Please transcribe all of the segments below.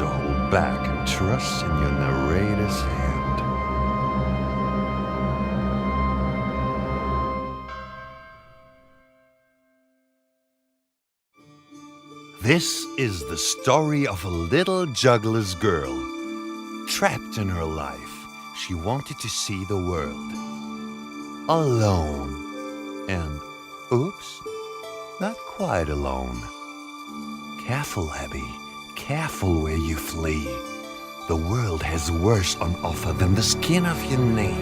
So hold back and trust in your narrator's hand. This is the story of a little juggler's girl. Trapped in her life, she wanted to see the world. Alone. And, oops, not quite alone. Careful, Abby. Careful where you flee. The world has worse on offer than the skin of your knee.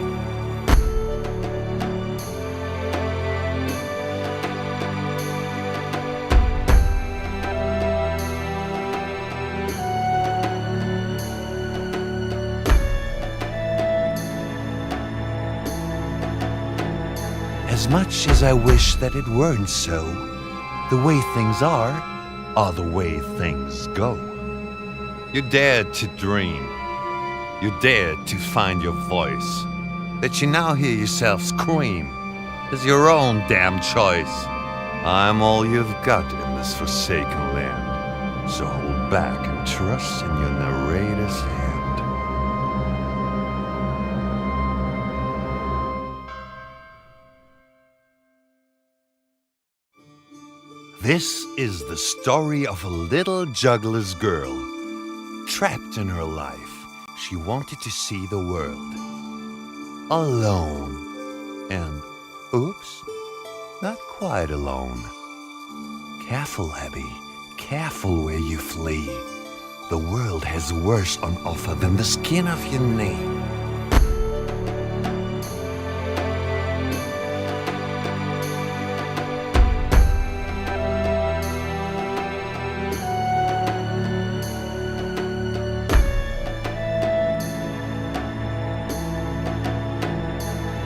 As much as I wish that it weren't so, the way things are the way things go. You dared to dream. You dared to find your voice. That you now hear yourself scream is your own damn choice. I'm all you've got in this forsaken land. So hold back and trust in your narrator's hand. This is the story of a little juggler's girl. Trapped in her life, she wanted to see the world. Alone. And, oops, not quite alone. Careful, Abby. Careful where you flee. The world has worse on offer than the skin of your knee.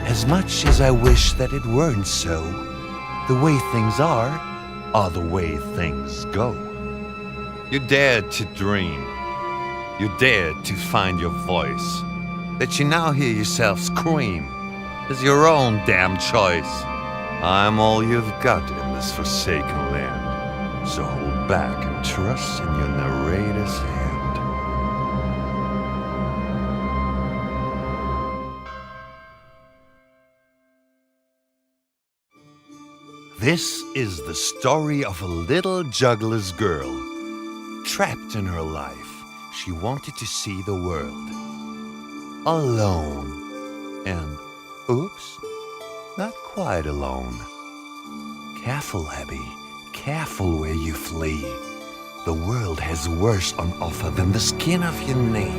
As much as I wish that it weren't so, the way things are the way things go. You dared to dream. You dared to find your voice. That you now hear yourself scream is your own damn choice. I'm all you've got in this forsaken land. So hold back and trust in your narrator's hand. This is the story of a little juggler's girl. Trapped in her life, she wanted to see the world. Alone. And, oops, not quite alone. Careful, Abby. Careful where you flee. The world has worse on offer than the skin of your knee.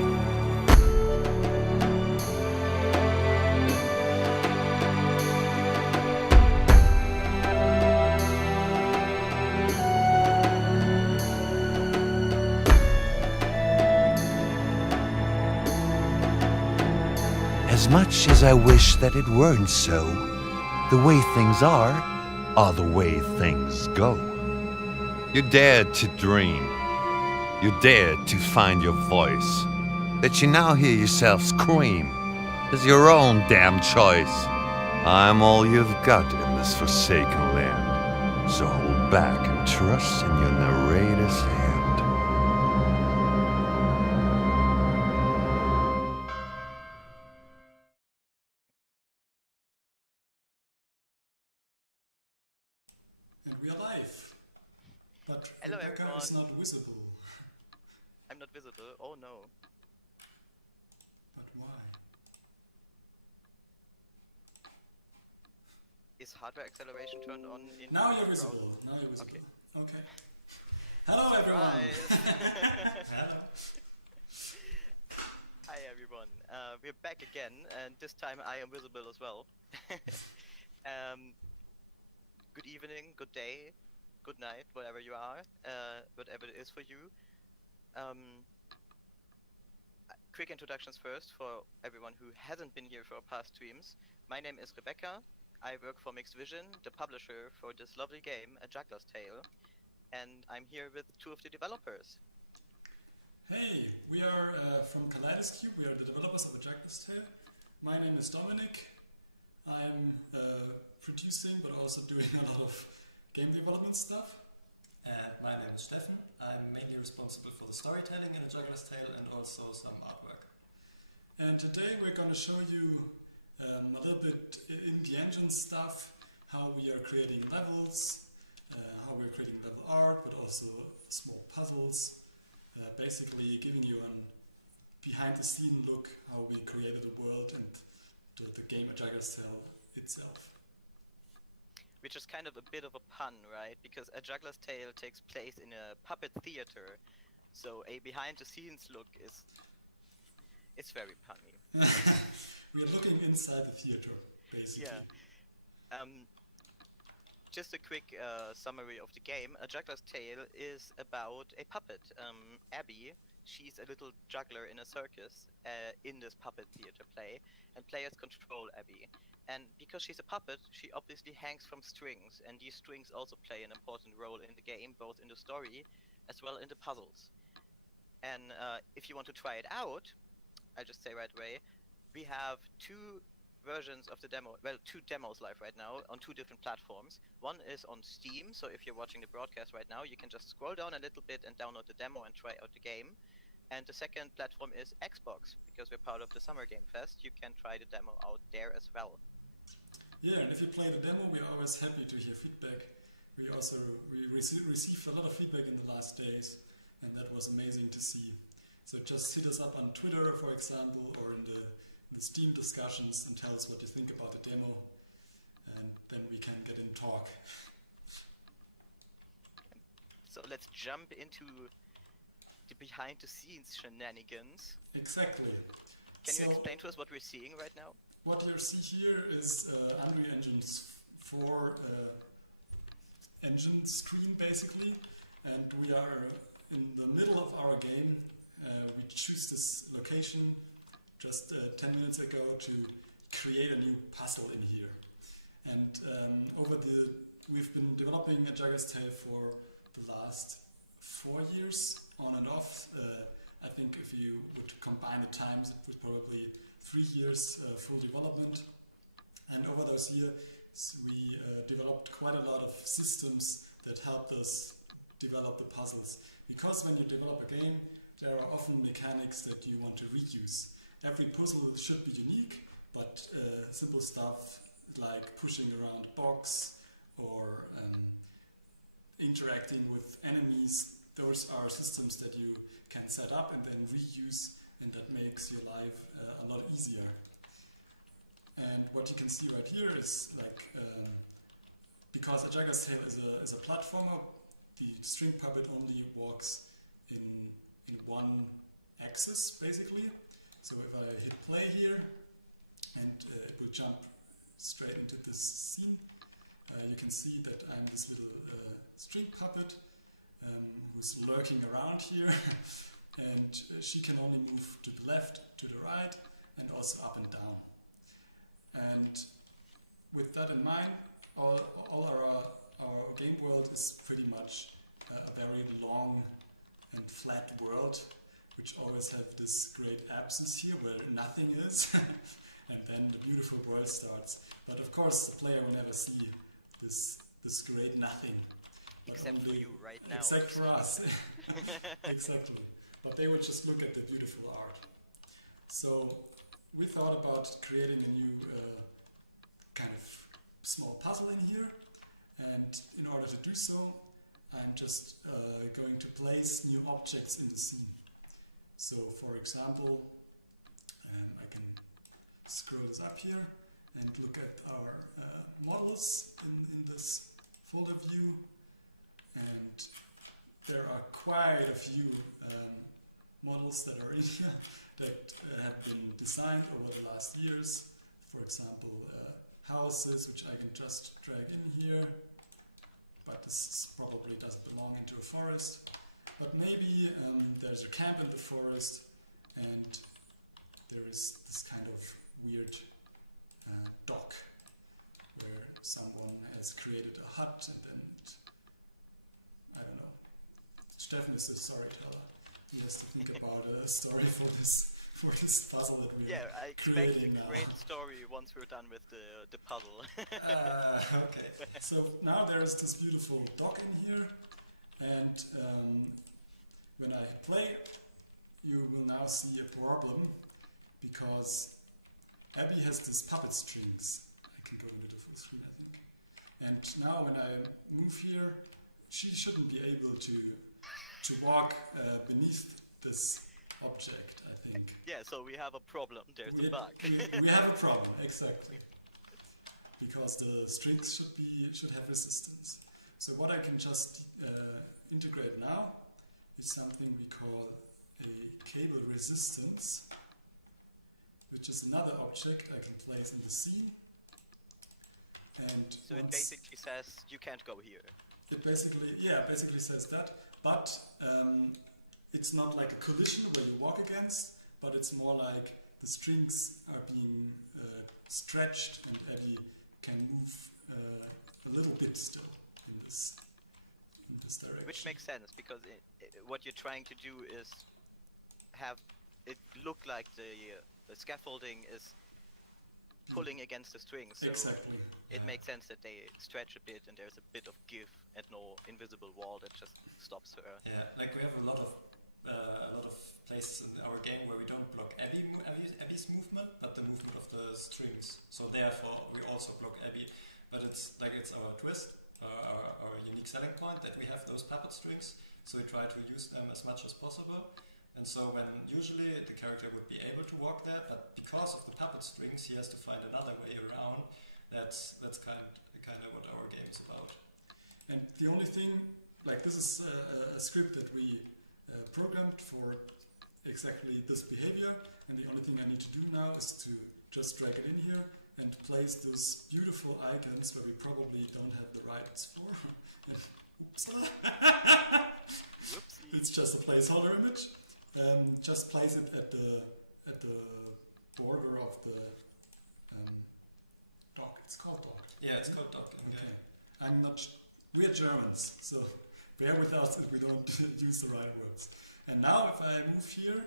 As much as I wish that it weren't so, the way things are the way things go. You dared to dream. You dared to find your voice. That you now hear yourself scream is your own damn choice. I'm all you've got in this forsaken land. So hold back and trust in your narrator's hand. We are live, but Hello Rebecca everyone. is not visible. I'm not visible. Oh no. But why? Is hardware acceleration turned on in Now you're browser? visible. Now you're visible. Okay. Okay. Hello everyone. Hello. Hi everyone. We're back again, and this time I am visible as well. Good evening, good day, good night, wherever you are, whatever it is for you. Quick introductions first for everyone who hasn't been here for our past streams. My name is Rebecca. I work for Mixed Vision, the publisher for this lovely game, A Juggler's Tale, and I'm here with two of the developers. Hey, we are from Kaleidoscope. We are the developers of A Juggler's Tale. My name is Dominic. I'm producing, but also doing a lot of game development stuff. And my name is Steffen. I'm mainly responsible for the storytelling in A Juggler's Tale and also some artwork. And today we're going to show you a little bit in the engine stuff, how we are creating levels, how we're creating level art, but also small puzzles, basically giving you a behind-the-scene look how we created the world and the game A Juggler's Tale itself. Which is kind of a bit of a pun, right? Because A Juggler's Tale takes place in a puppet theater, so a behind-the-scenes look is... it's very punny. We are looking inside the theater, basically. Yeah. Just a quick summary of the game. A Juggler's Tale is about a puppet, Abby. She's a little juggler in a circus in this puppet theater play, and players control Abby. And because she's a puppet, she obviously hangs from strings, and these strings also play an important role in the game, both in the story as well in the puzzles. And if you want to try it out, I just say right away, we have two versions of the demo, well, two demos live right now on two different platforms. One is on Steam, so if you're watching the broadcast right now, you can just scroll down a little bit and download the demo and try out the game. And the second platform is Xbox, because we're part of the Summer Game Fest. You can try the demo out there as well. Yeah, and if you play the demo, we're always happy to hear feedback. We received a lot of feedback in the last days, and that was amazing to see. So just hit us up on Twitter, for example, or in the Steam discussions and tell us what you think about the demo, and then we can get in talk. So let's jump into the behind-the-scenes shenanigans. Exactly. Can you explain to us what we're seeing right now? What you see here is Unreal Engine's 4 engine screen, basically, and we are in the middle of our game. We choose this location just 10 minutes ago to create a new puzzle in here. And we've been developing A Juggler's Tale for the last 4 years, on and off. I think if you would combine the times, it was probably 3 years full development. And over those years, we developed quite a lot of systems that helped us develop the puzzles. Because when you develop a game, there are often mechanics that you want to reuse. Every puzzle should be unique, but simple stuff like pushing around a box or interacting with enemies, those are systems that you can set up and then reuse, and that makes your life a lot easier. And what you can see right here is like, because A Juggler's Tale is a platformer, the string puppet only walks in one axis, basically. So if I hit play here, and it will jump straight into this scene, you can see that I'm this little string puppet who's lurking around here, and she can only move to the left, to the right, and also up and down. And with that in mind, all our game world is pretty much a very long and flat world, which always have this great abscess here where nothing is, and then the beautiful world starts. But of course, the player will never see this great nothing. Except for you right now. Except for us. Exactly. But they would just look at the beautiful art. So we thought about creating a new kind of small puzzle in here, and in order to do so, I'm just going to place new objects in the scene. So for example, I can scroll this up here and look at our models in this folder view, and there are quite a few models that are in here that have been designed over the last years. For example, houses, which I can just drag in here, but this probably doesn't belong into a forest. But maybe there's a camp in the forest, and there is this kind of weird dock where someone has created a hut, and then I don't know. Steffen is a storyteller. He has to think about a story for this puzzle that we're I expect creating a now. great story once we're done with the puzzle. Okay, so now there's this beautiful dock in here, And when I play, you will now see a problem because Abby has these puppet strings. I can go into the full screen, I think. And now when I move here, she shouldn't be able to walk beneath this object, I think. Yeah, so we have a problem. There's a bug. we have a problem, exactly. Because the strings should have resistance. So what I can just integrate now is something we call a cable resistance, which is another object I can place in the scene. And so it basically says you can't go here. It basically says that, but it's not like a collision where you walk against, but it's more like the strings are being stretched and Eddie can move a little bit still in this direction. Which makes sense, because what you're trying to do is have it look like the scaffolding is pulling against the strings. So exactly. It makes sense that they stretch a bit and there's a bit of give and no invisible wall that just stops her. Yeah, like we have a lot of places in our game where we don't block Abby's movement, but the movement of the strings. So therefore we also block Abby, but it's our twist, our unique selling point that we have those puppet strings. So we try to use them as much as possible. And so when usually the character would be able to walk there, but because of the puppet strings, he has to find another way around. That's kind of what our game is about. And the only thing, like this is a script that we programmed for exactly this behavior, and the only thing I need to do now is to just drag it in here and place those beautiful icons where we probably don't have the rights for. Oops. It's just a placeholder image. Just place it at the border of the dock. It's called dock. Yeah, it's called dock. Okay. I'm not. We're Germans, so bear with us if we don't use the right words. And now, if I move here,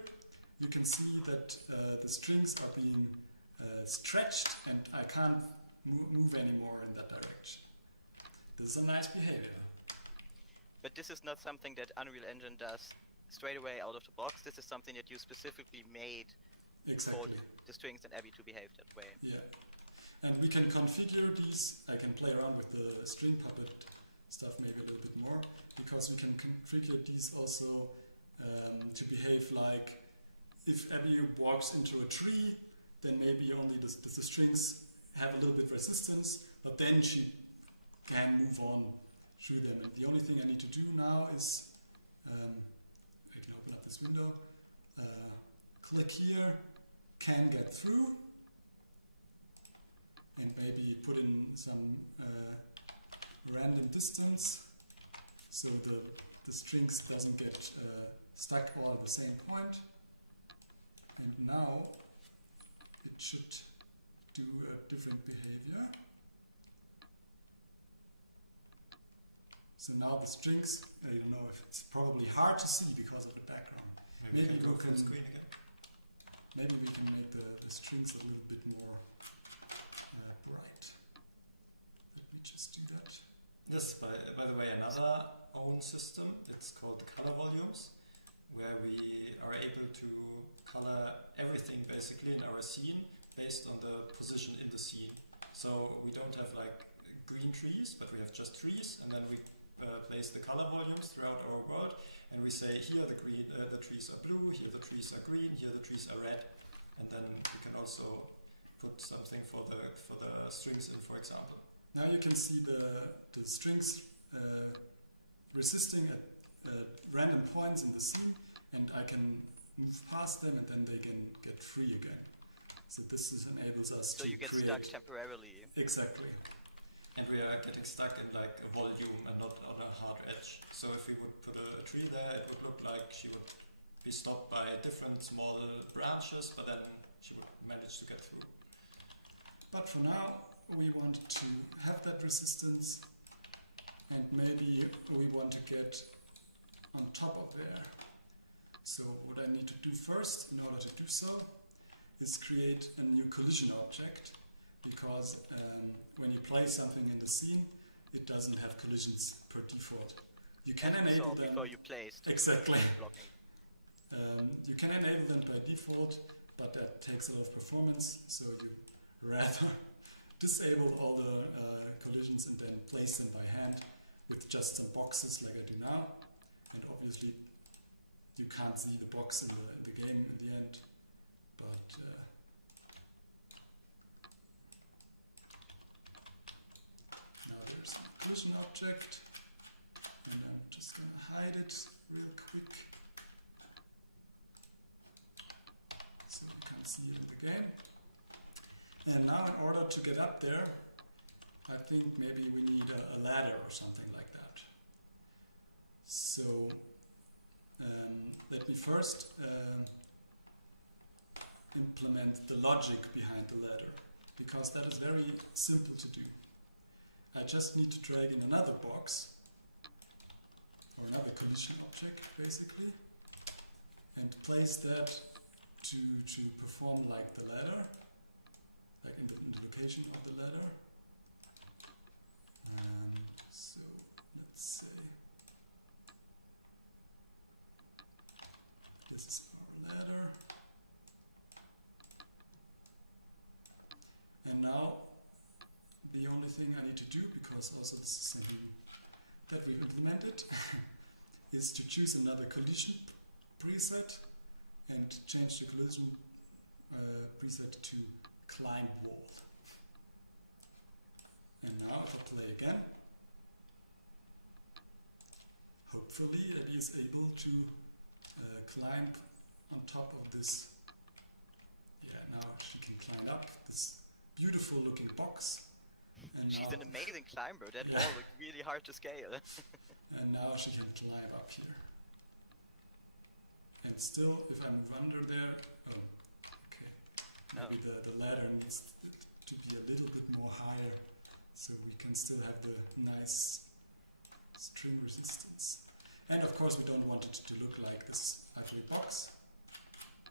you can see that the strings are being stretched, and I can't move anymore in that direction. This is a nice behavior. But this is not something that Unreal Engine does straight away out of the box. This is something that you specifically made for the strings and Abby to behave that way. Yeah. And we can configure these. I can play around with the string puppet stuff maybe a little bit more, because we can configure these also to behave like if Abby walks into a tree, then maybe only the strings have a little bit resistance, but then she can move on through them. And the only thing I need to do now is I can open up this window, click here, can get through, and maybe put in some random distance so the strings doesn't get stuck all at the same point. And now it should do a different behavior. So now the strings, I don't know if it's probably hard to see because of the background. Maybe we can screen again. Maybe we can make the strings a little bit more bright. Let me just do that. This is, by the way, another own system. It's called color volumes, where we are able to color everything basically in our scene based on the position in the scene. So we don't have like green trees, but we have just trees, and then we place the color volumes throughout our world, and we say here the trees are blue, here the trees are green, here the trees are red, and then we can also put something for the strings in, for example. Now you can see the strings resisting at random points in the scene, and I can move past them, and then they can get free again. So this enables us to So you get stuck temporarily. Exactly. And we are getting stuck in like a volume and not on a hard edge. So if we would put a tree there, it would look like she would be stopped by different small branches, but then she would manage to get through. But for now, we want to have that resistance, and maybe we want to get on top of there. So what I need to do first, in order to do so, is create a new collision object, because when you play something in the scene, it doesn't have collisions per default. You can As we enable saw them before you placed exactly. blocking. You can enable them by default, but that takes a lot of performance, so you rather disable all the collisions and then place them by hand with just some boxes like I do now. And obviously you can't see the box in the game in the end, but now there's a collision object, and I'm just going to hide it real quick so you can see it in the game. And now in order to get up there, I think maybe we need a ladder or something like that. So let me first implement the logic behind the ladder, because that is very simple to do. I just need to drag in another box, or another collision object basically, and place that to perform like the ladder, like in the location of the ladder. So let's say this is our ladder, and now the only thing I need to do, because also this is something that we've implemented, is to choose another collision preset and change the collision preset to climb wall. And now if I play again, hopefully it is able to climb on top of this. Yeah, now she can climb up this beautiful looking box. And She's now, an amazing climber. That Yeah. wall looked really hard to scale. and now she can climb up here. And still, if I move under there, oh, okay. Maybe the ladder needs to be a little bit more higher, so we can still have the nice string resistance. And of course we don't want it to look like this ugly box,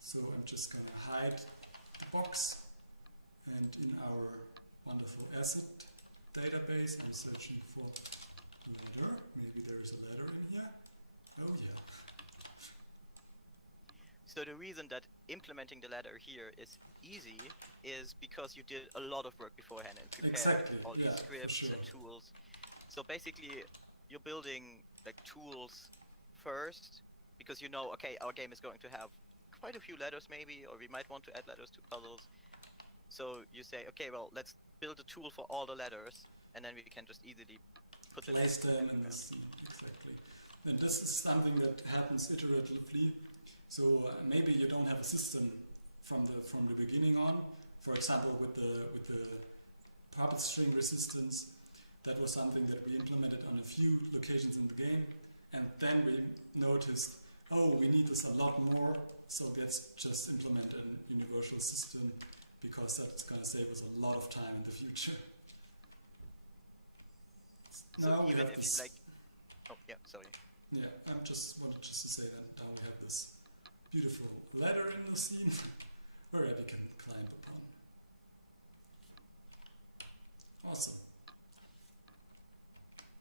so I'm just going to hide the box, and in our wonderful asset database I'm searching for ladder. Maybe there is a ladder in here. Oh yeah. So the reason that implementing the ladder here is easy is because you did a lot of work beforehand and prepared Exactly, all these yeah, for scripts sure. and tools. So basically you're building like tools first because you know, okay, our game is going to have quite a few letters maybe, or we might want to add letters to puzzles. So you say, okay, well, let's build a tool for all the letters, and then we can just easily put them Place them in everywhere. the scene, exactly. And this is something that happens iteratively. So maybe you don't have a system from the beginning on. For example, with the puppet string resistance, that was something that we implemented on a few locations in the game, and then we noticed, oh, we need this a lot more. So let's just implement a universal system, because that's going to save us a lot of time in the future. So Now we even have if this. it's like, oh yeah, sorry. Yeah, I wanted just to say that now we have this beautiful ladder in the scene where we can climb upon. Awesome.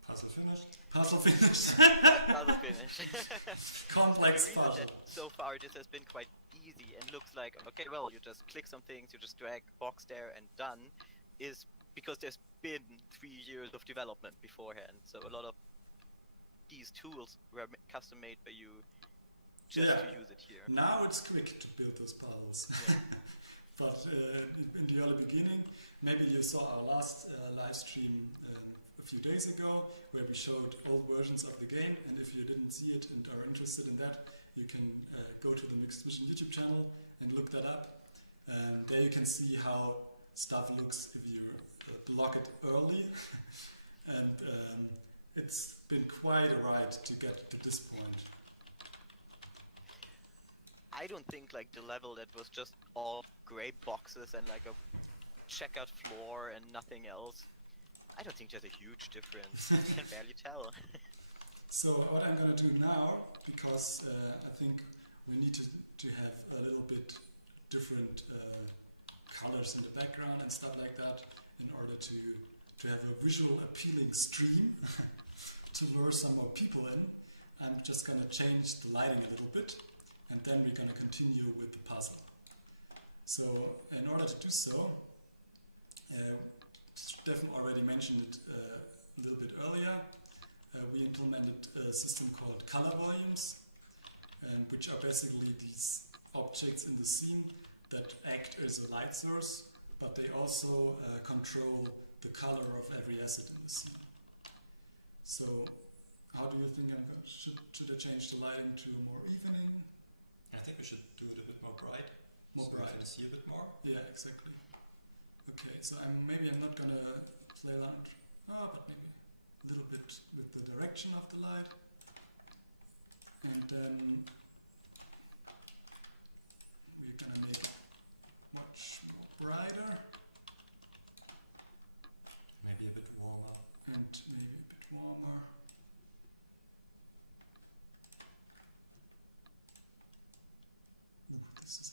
Puzzle finished. Puzzle finished. Puzzle finish. Complex The reason puzzle. that so far this has been quite easy and looks like, okay, well, you just click some things, you just drag box there and done, is because there's been 3 years of development beforehand. So a lot of these tools were custom made by you just Yeah. to use it here. Now it's quick to build those puzzles. Yeah. But in the early beginning, maybe you saw our last live stream a few days ago, where we showed old versions of the game, and if you didn't see it and are interested in that, you can go to the Mixed Vision YouTube channel and look that up. There you can see how stuff looks if you block it early, and it's been quite a ride to get to this point. I don't think like the level that was just all gray boxes and like a checkout floor and nothing else. I don't think there's a huge difference. You can barely tell. So what I'm going to do now, because I think we need to have a little bit different colors in the background and stuff like that in order to have a visual appealing stream. to lure some more people in, I'm just going to change the lighting a little bit, and then we're going to continue with the puzzle. So in order to do so, Stefan already mentioned it a little bit earlier, we implemented a system called color volumes, which are basically these objects in the scene that act as a light source, but they also control the color of every asset in the scene. So how do you think I'm going? Should I change the lighting to more evening? I think we should do it a bit more bright. More so bright. We can see a bit more. Yeah, exactly. Okay, so maybe I'm not gonna play around, but maybe a little bit with the direction of the light, and then we're gonna make it much more brighter Maybe a bit warmer. and maybe a bit warmer. Ooh, this is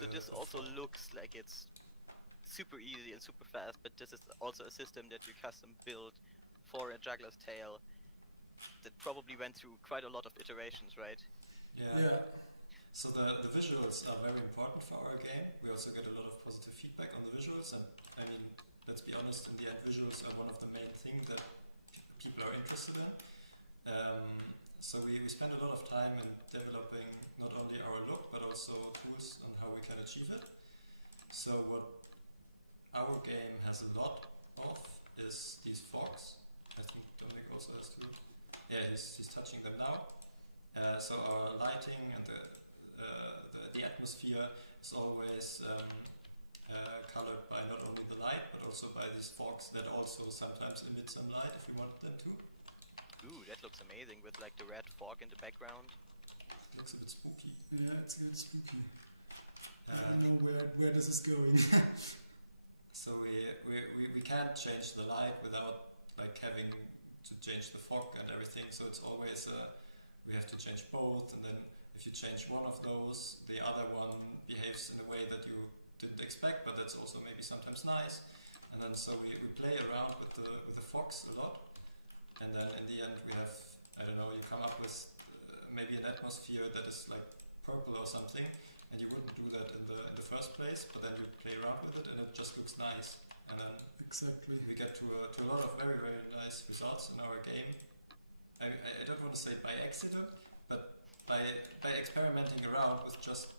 So this also looks like it's super easy and super fast, but this is also a system that you custom built for a Juggler's Tale that probably went through quite a lot of iterations, right? yeah. So the visuals are very important for our game. We also get a lot of positive feedback on the visuals, and I mean, let's be honest, in the end, visuals are one of the main things that people are interested in. So we spend a lot of time in developing not only our look, but also tools on how we can achieve it. So what our game has a lot of is these forks. I think Dominic also has to. Yeah, he's touching them now. So our lighting and the atmosphere is always colored by not only the light, but also by these forks that also sometimes emit some light if we want them to. Ooh, that looks amazing with like the red fork in the background. Looks a bit spooky. Yeah, it's spooky. I don't know where this is going. So we can't change the light without like having to change the fog and everything. So it's always we have to change both, and then if you change one of those, the other one behaves in a way that you didn't expect, but that's also maybe sometimes nice. And then so we play around with the fogs a lot, and then in the end we have, I don't know, you come up with maybe an atmosphere that is like purple or something, and you wouldn't do that in the first place, but then you play around with it and it just looks nice. And then Exactly. we get to a lot of very, very nice results in our game. I don't want to say by accident, but by experimenting around with just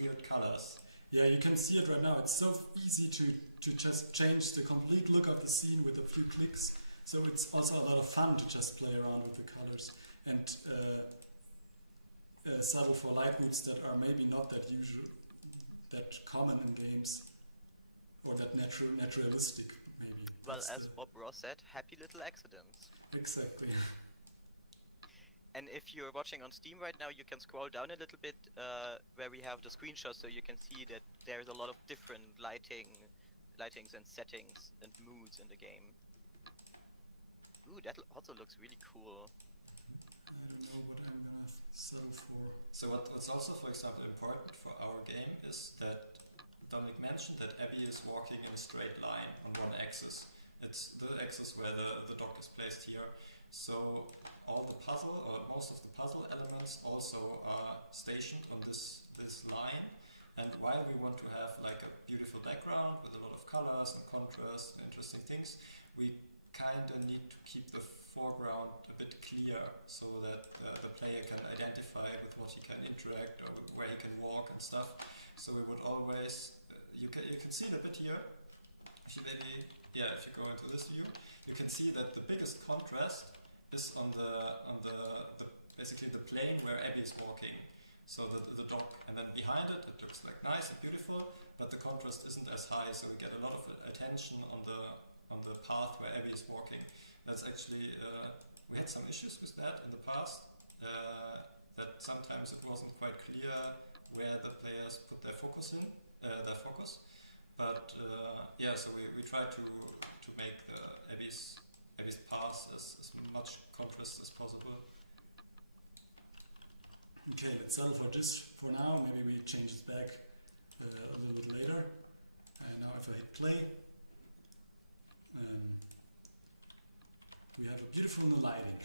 weird colors. Yeah, you can see it right now. It's so easy to just change the complete look of the scene with a few clicks. So it's also a lot of fun to just play around with the colors and settle for light moods that are maybe not that usual, that common in games, or that naturalistic maybe. Well, That's as Bob Ross said, happy little accidents. Exactly. And if you're watching on Steam right now, you can scroll down a little bit where we have the screenshots, so you can see that there's a lot of different lightings and settings and moods in the game. Ooh, that also looks really cool. I don't know what I'm gonna settle for. So what's also, for example, important for our game is that Dominic mentioned that Abby is walking in a straight line on one axis. It's the axis where the dog is placed here. So all the puzzle, or most of the puzzle elements also are stationed on this line. And while we want to have like a beautiful background with a lot of colors and contrast and interesting things, we kind of need to keep the foreground a bit clear so that the player can identify with what he can interact or where he can walk and stuff. So we would always, you can see it a bit here. If you go into this view, you can see that the biggest contrast is on the basically the plane where Abby is walking. So the dog, and then behind it, it looks like nice and beautiful, but the contrast isn't as high, so we get a lot of attention on the path where Abby is walking. That's actually we had some issues with that in the past. That sometimes it wasn't quite clear where the players put their focus in, But so we try to make Abby's path as much contrast as possible. Okay, let's settle for this for now. Maybe we change it back a little bit later. Now if I hit play, we have a beautiful new lighting.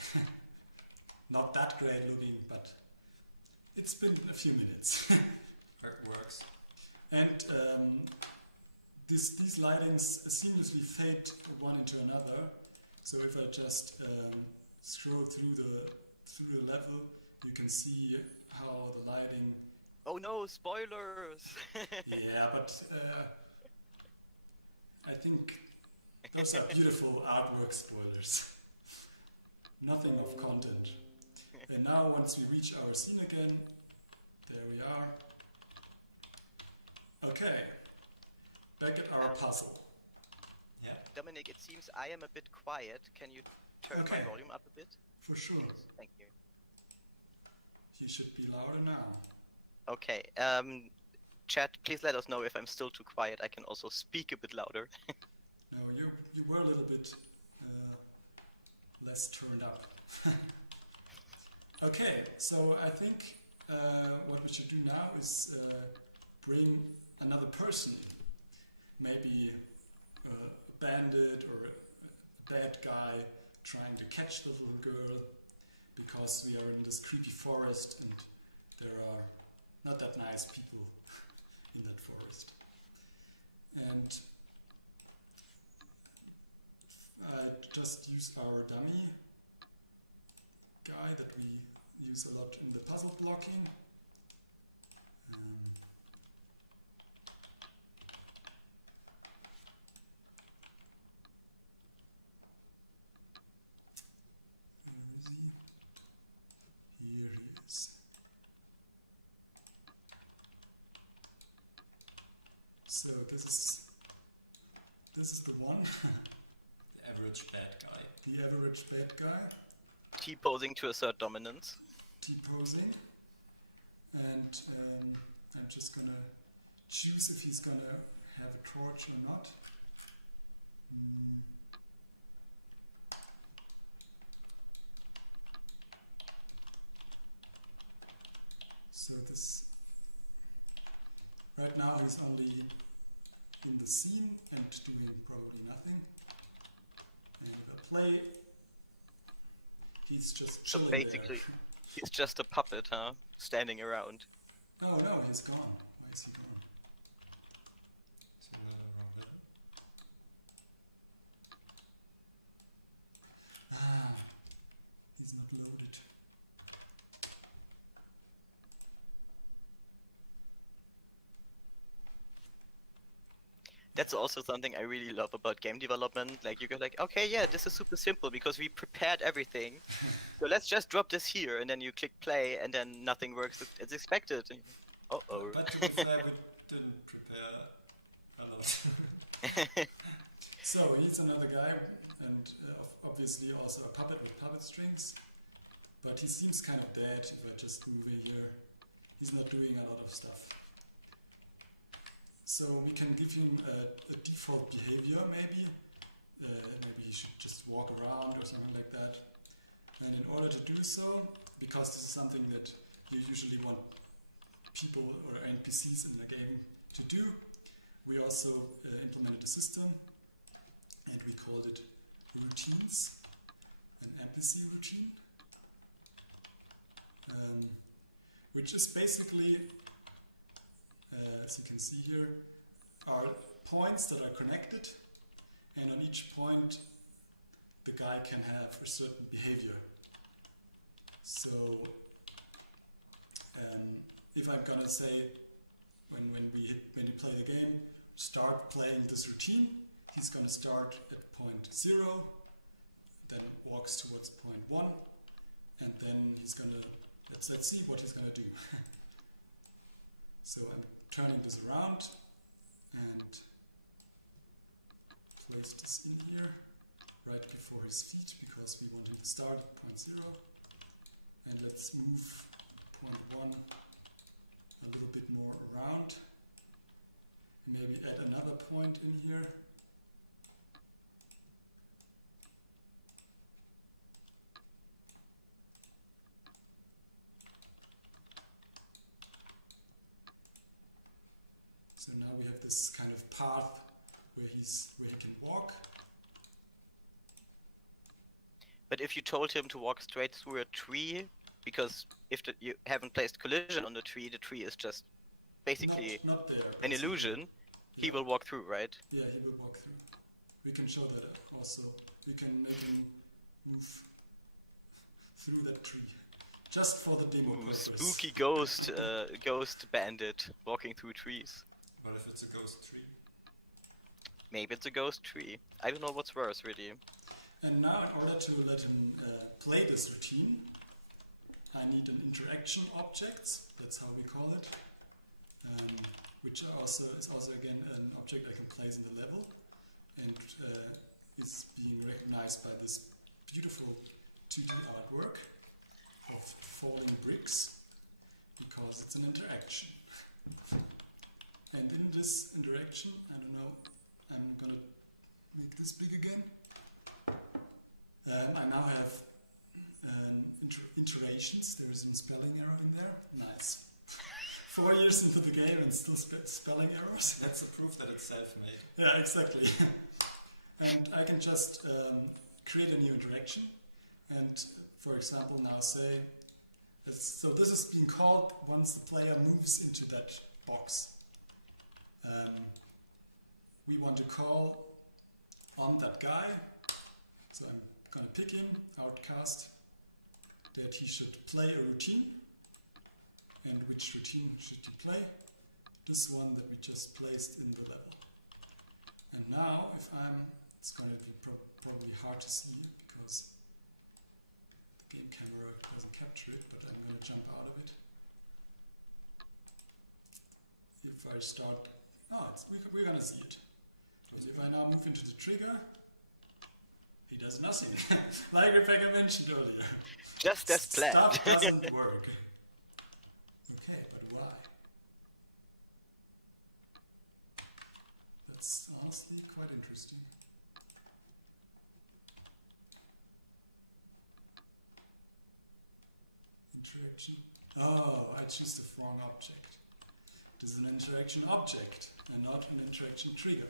Not that great looking, but it's been a few minutes. It works. And these lightings seamlessly fade one into another. So if I just scroll through the level, you can see how the lighting. Oh no, spoilers! Yeah, but I think those are beautiful artwork spoilers. Nothing of content. And now, once we reach our scene again, there we are. Okay, back at our puzzle. Yeah. Dominic, it seems I am a bit quiet. Can you turn Okay. my volume up a bit? For sure. Please? Thank you. You should be louder now. Okay, chat, please let us know if I'm still too quiet. I can also speak a bit louder. No, you were a little bit less turned up. Okay, so I think what we should do now is bring another person in. Maybe a bandit or a bad guy trying to catch the little girl, because we are in this creepy forest and there are not that nice people in that forest. And I just use our dummy guy that we use a lot in the puzzle blocking. Where is he? Here he is. So this is the one, The average bad guy. the average bad guy. T-posing to assert dominance. T-posing, and I'm just gonna choose if he's gonna have a torch or not. So this, right now he's only in the scene and doing probably nothing. And if I play, he's just So chilling basically, there. he's just a puppet, huh? Standing around. No, he's gone. Why is he gone? It's in the wrong level. Ah, he's not loaded. That's also something I really love about game development. Like, you go like, okay, yeah, this is super simple because we prepared everything. So let's just drop this here, and then you click play, and then nothing works as expected. Uh-oh. But to be fair, we didn't prepare a lot. So he's another guy, and obviously also a puppet with puppet strings. But he seems kind of dead if I just move in here. He's not doing a lot of stuff. So we can give him a default behavior, maybe. Maybe he should just walk around or something like that. And in order to do so, because this is something that you usually want people or NPCs in the game to do, we also implemented a system, and we called it routines, an NPC routine, which is basically, as you can see here, are points that are connected, and on each point the guy can have a certain behavior. So if I'm gonna say, when you play the game, start playing this routine, he's gonna start at point 0, then walks towards point 1, and then he's gonna, let's see what he's gonna do. So I'm turning this around and place this in here right before his feet, because we want him to start at point 0. And let's move point 1 a little bit more around. And maybe add another point in here. So now we have this kind of path where he can walk. But if you told him to walk straight through a tree, because if you haven't placed collision on the tree is just basically Not there. an basically. illusion, he Yeah. will walk through, right? Yeah, he will walk through. We can show that also. We can make him move through that tree. Just for the demo Ooh, purpose. spooky ghost bandit walking through trees. What if it's a ghost tree? Maybe it's a ghost tree. I don't know what's worse, really. And now, in order to let him play this routine, I need an interaction object. That's how we call it. Which is also again an object I can place in the level, and is being recognized by this beautiful 2D artwork of falling bricks, because it's an interaction. And in this interaction, I don't know, I'm gonna make this big again. I now have iterations. There is a spelling error in there. Nice. 4 years into the game and still spelling errors. That's a proof that it's self-made. Yeah, exactly. And I can just create a new interaction, and for example now say, so this is being called once the player moves into that box. We want to call on that guy, so I'm going to pick him, outcast, that he should play a routine. And which routine should he play? This one that we just placed in the level. And now, it's going to be probably hard to see because the game camera doesn't capture it, but I'm going to jump out of it. If I start, we're going to see it. And if I now move into the trigger, he does nothing, like Rebecca mentioned earlier. Just as planned. Stuff doesn't work. Okay, but why? That's honestly quite interesting. Interaction. Oh, I choose the wrong object. It is an interaction object and not an interaction trigger.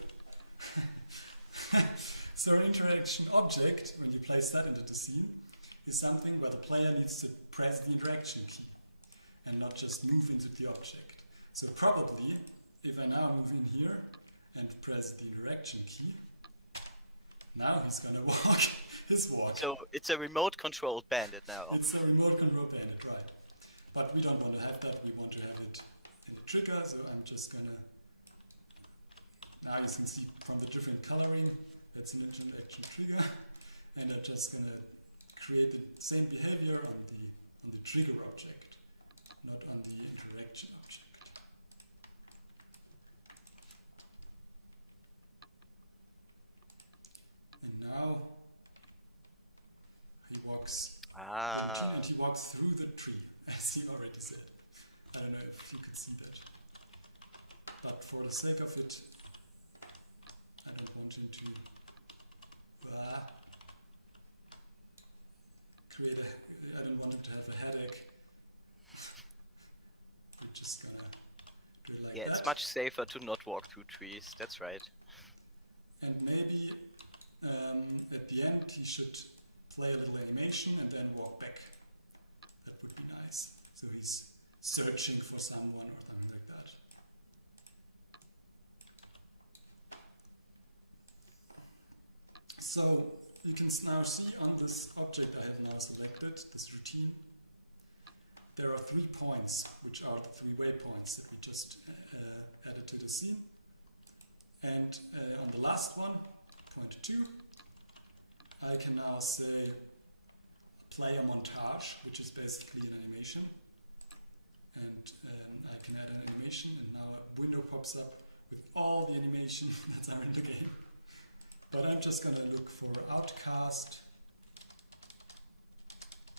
So an interaction object, when you place that into the scene, is something where the player needs to press the interaction key and not just move into the object. So probably, if I now move in here and press the interaction key, now he's gonna walk his walk. So it's a remote controlled bandit now. It's a remote control bandit, right. But we don't want to have that, we want to have it in the trigger, so I'm just gonna... Now you can see from the different coloring, that's an interaction trigger, and I'm just gonna create the same behavior on the trigger object, not on the interaction object. And now he walks and he walks through the tree, as he already said. I don't know if you could see that. But for the sake of it, I don't want him to I don't want him to have a headache. We're just gonna do it like that. Yeah, it's much safer to not walk through trees, that's right. And maybe at the end he should play a little animation and then walk back. That would be nice. So he's searching for someone or something like that. So you can now see on this object I have now selected, this routine, there are 3 points, which are the 3 waypoints that we just added to the scene. And on the last one, point 2, I can now say play a montage, which is basically an animation. And I can add an animation, and now a window pops up with all the animation that are in the game. But I'm just going to look for outcast.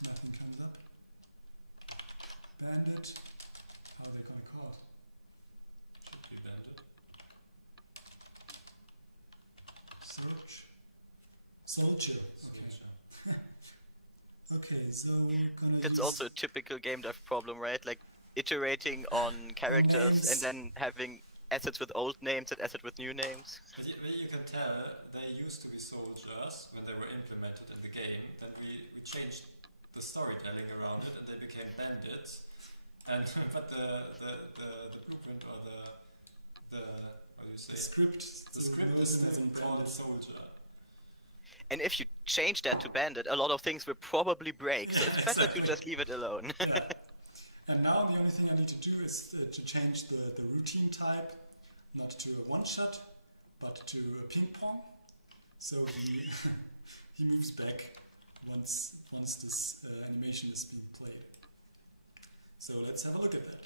Nothing comes up. Bandit. How are they going to call it? Should be bandit. Search. Soldier. Okay, so we're gonna That's use also a typical game dev problem, right? Like iterating on characters names. and then having assets with old names and assets with new names. But you can tell they used to be soldiers when they were implemented in the game. Then we we changed the storytelling around it, and they became bandits. And but the blueprint or the how do you say The script is still called soldier. And if you change that to bandit, a lot of things will probably break, so it's better to just leave it alone. Yeah. And now the only thing I need to do is to change the routine type, not to a one-shot, but to a ping pong. So he he moves back once this animation is being played. So let's have a look at that.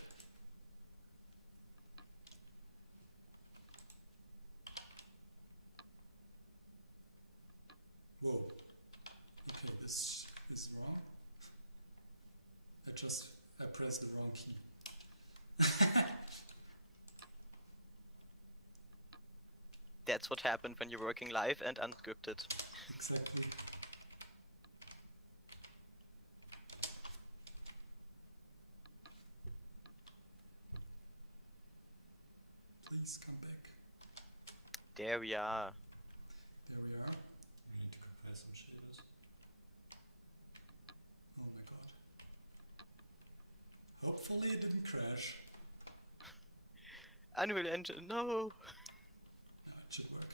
Whoa. Okay, this is wrong. I pressed the wrong key. That's what happened when you're working live and unscripted. Exactly. Please come back. There we are. There we are. We need to compare some shaders. Oh my god. Hopefully it didn't crash. Unreal Engine, no! No, it should work.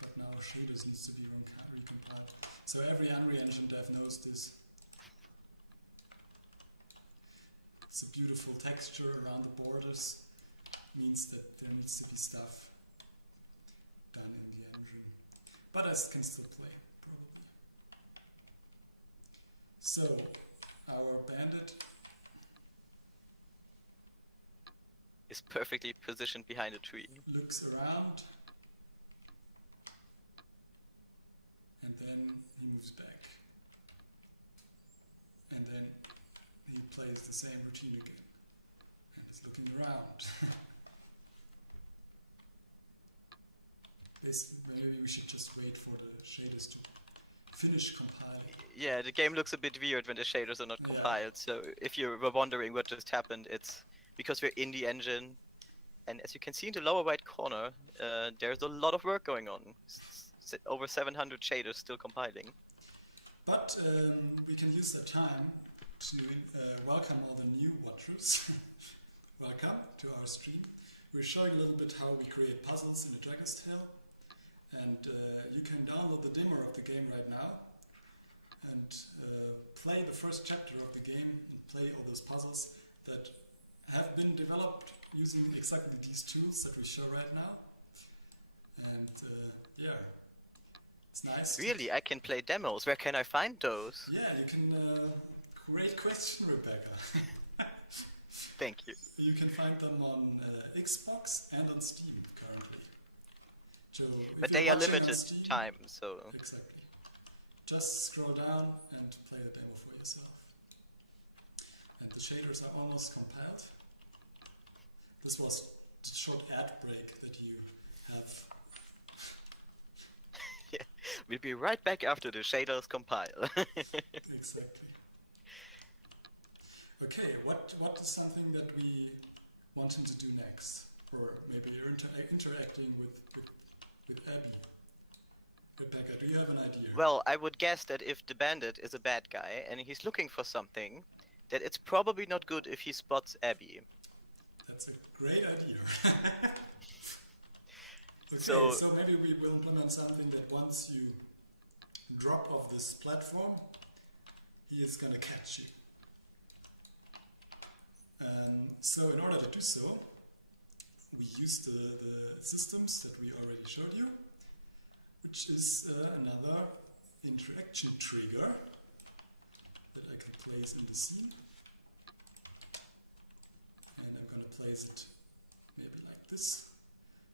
But now shaders needs to be recompiled. So every Unreal Engine dev knows this. It's a beautiful texture around the borders. Means that there needs to be stuff done in the engine. But I can still play, probably. So, our bandit Is perfectly positioned behind a tree. looks around and then he moves back. And then he plays the same routine again and is looking around. Maybe we should just wait for the shaders to finish compiling. Yeah, the game looks a bit weird when the shaders are not Yeah. compiled, so if you were wondering what just happened, it's because we're in the engine, and as you can see in the lower right corner, there's a lot of work going on. Over 700 shaders still compiling. But we can use that time to welcome all the new watchers. Welcome to our stream. We're showing a little bit how we create puzzles in a Juggler's Tale. And you can download the demo of the game right now and play the first chapter of the game and play all those puzzles that have been developed using exactly these tools that we show right now. And yeah, it's nice. Really, I can play demos. Where can I find those? Yeah, you can. Great question, Rebecca. Thank you. You can find them on Xbox and on Steam currently. So But if you're they are watching on limited Steam- time, so Exactly. Just scroll down and play the demo for yourself. And the shaders are almost compiled. This was the short ad break that you have. we'll be right back after the shaders compile. Exactly. Okay, what is something that we want him to do next? Or maybe you're interacting with Abby. Rebecca, do you have an idea? Well, I would guess that if the bandit is a bad guy and he's looking for something, that it's probably not good if he spots Abby. That's a great idea. Okay, So- so maybe we will implement something that once you drop off this platform, he is gonna catch you. So in order to do so, we use the systems that we already showed you, which is another interaction trigger that I can place in the scene. And I'm going to place it maybe like this.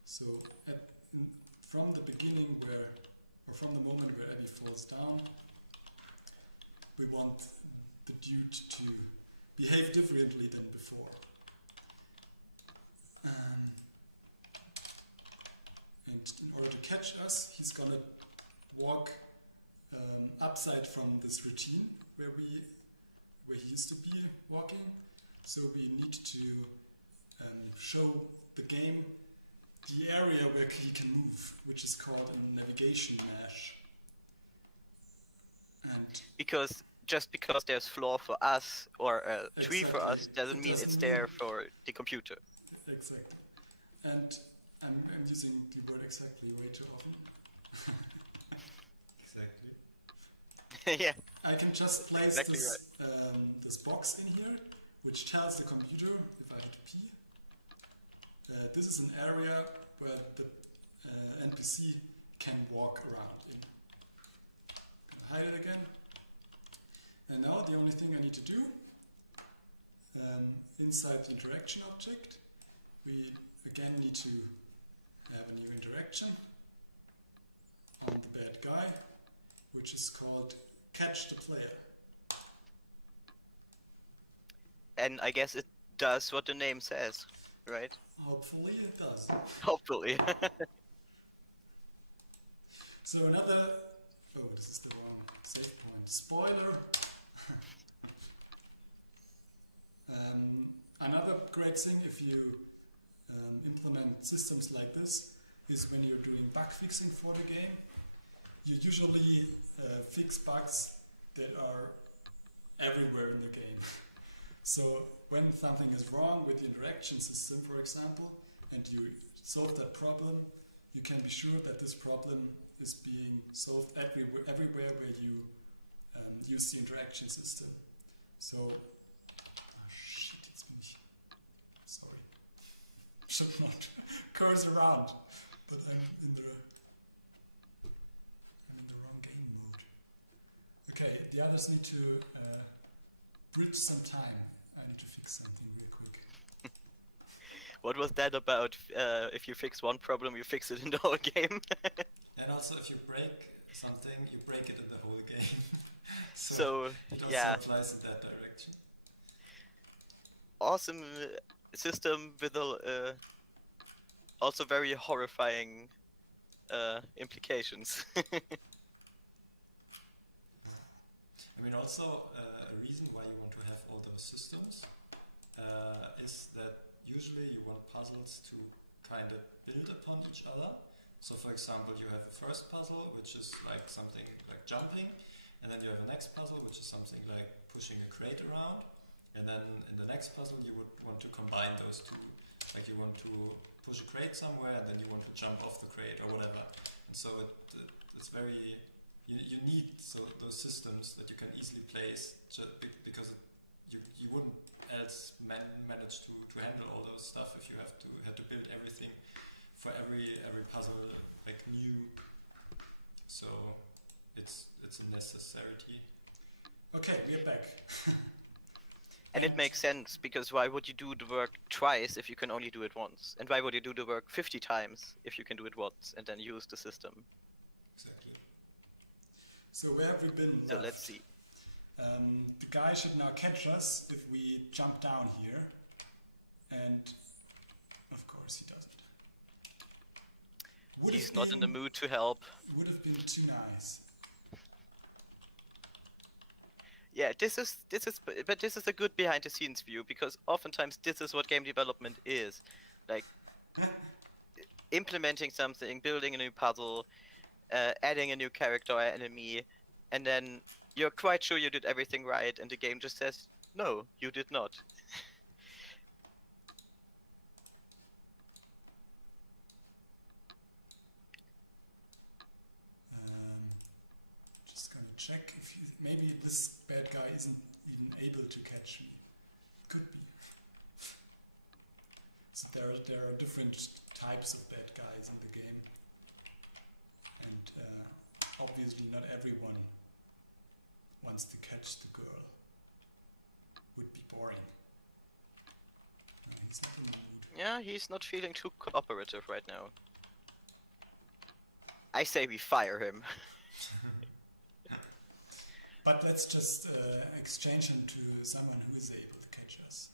So from the beginning from the moment where Abby falls down, we want the dude to behave differently than before. And in order to catch us, he's gonna walk upside from this routine where he used to be walking. So we need to show the game the area where he can move, which is called a navigation mesh. And Because just because there's floor for us or a tree for exactly, us doesn't it mean doesn't it's mean there for the computer. exactly. And I'm using the word exactly way too often. Exactly. Yeah, I can just place exactly this this box in here, which tells the computer if I hit P. This is an area where the NPC can walk around in. Hide it again. And now the only thing I need to do, inside the interaction object, we again need to have a new interaction on the bad guy, which is called catch the player. and I guess it does what the name says, right? Hopefully it does. Hopefully. So another, oh, this is the wrong save point. Spoiler. Another great thing if you implement systems like this is when you're doing bug fixing for the game, you usually fix bugs that are everywhere in the game. So when something is wrong with the interaction system, for example, and you solve that problem, you can be sure that this problem is being solved everywhere where you use the interaction system. So, oh shit, it's me. Sorry. Should not curse around, but I'm in the wrong game mode. Okay, the others need to bridge some time. I need to fix something real quick. What was that about? If you fix one problem, you fix it in the whole game. And also, if you break something, you break it in the whole game. So, it also yeah, applies in that direction. awesome system with a also very horrifying implications. I mean, also a reason why you want to have all those systems is that usually you want puzzles to kind of build upon each other. So, for example, you have a first puzzle, which is like something like jumping, and then you have a next puzzle, which is something like pushing a crate around, and then in the next puzzle you would want to combine those two. Like you want to push a crate somewhere, and then you want to jump off the crate or whatever. And so it's very you need those systems that you can easily place because you wouldn't else manage to handle all those stuff if you had to build everything for every puzzle like new. So it's a necessity. Okay, we are back. And it makes sense, because why would you do the work twice if you can only do it once? And why would you do the work 50 times if you can do it once and then use the system? Exactly. So where have we been So left? let's see. The guy should now catch us if we jump down here. And of course he doesn't. He's not in the mood to help. Would have been too nice. Yeah, this is a good behind the scenes view, because oftentimes this is what game development is. Like implementing something, building a new puzzle, adding a new character or enemy, and then you're quite sure you did everything right, and the game just says, no, you did not. Just gonna check if maybe this bad guy isn't even able to catch me. Could be. So there are different types of bad guys in the game, and obviously not everyone wants to catch the girl. Would be boring. No, he's not in the mood. Yeah, he's not feeling too cooperative right now. I say we fire him. But let's just exchange him to someone who is able to catch us.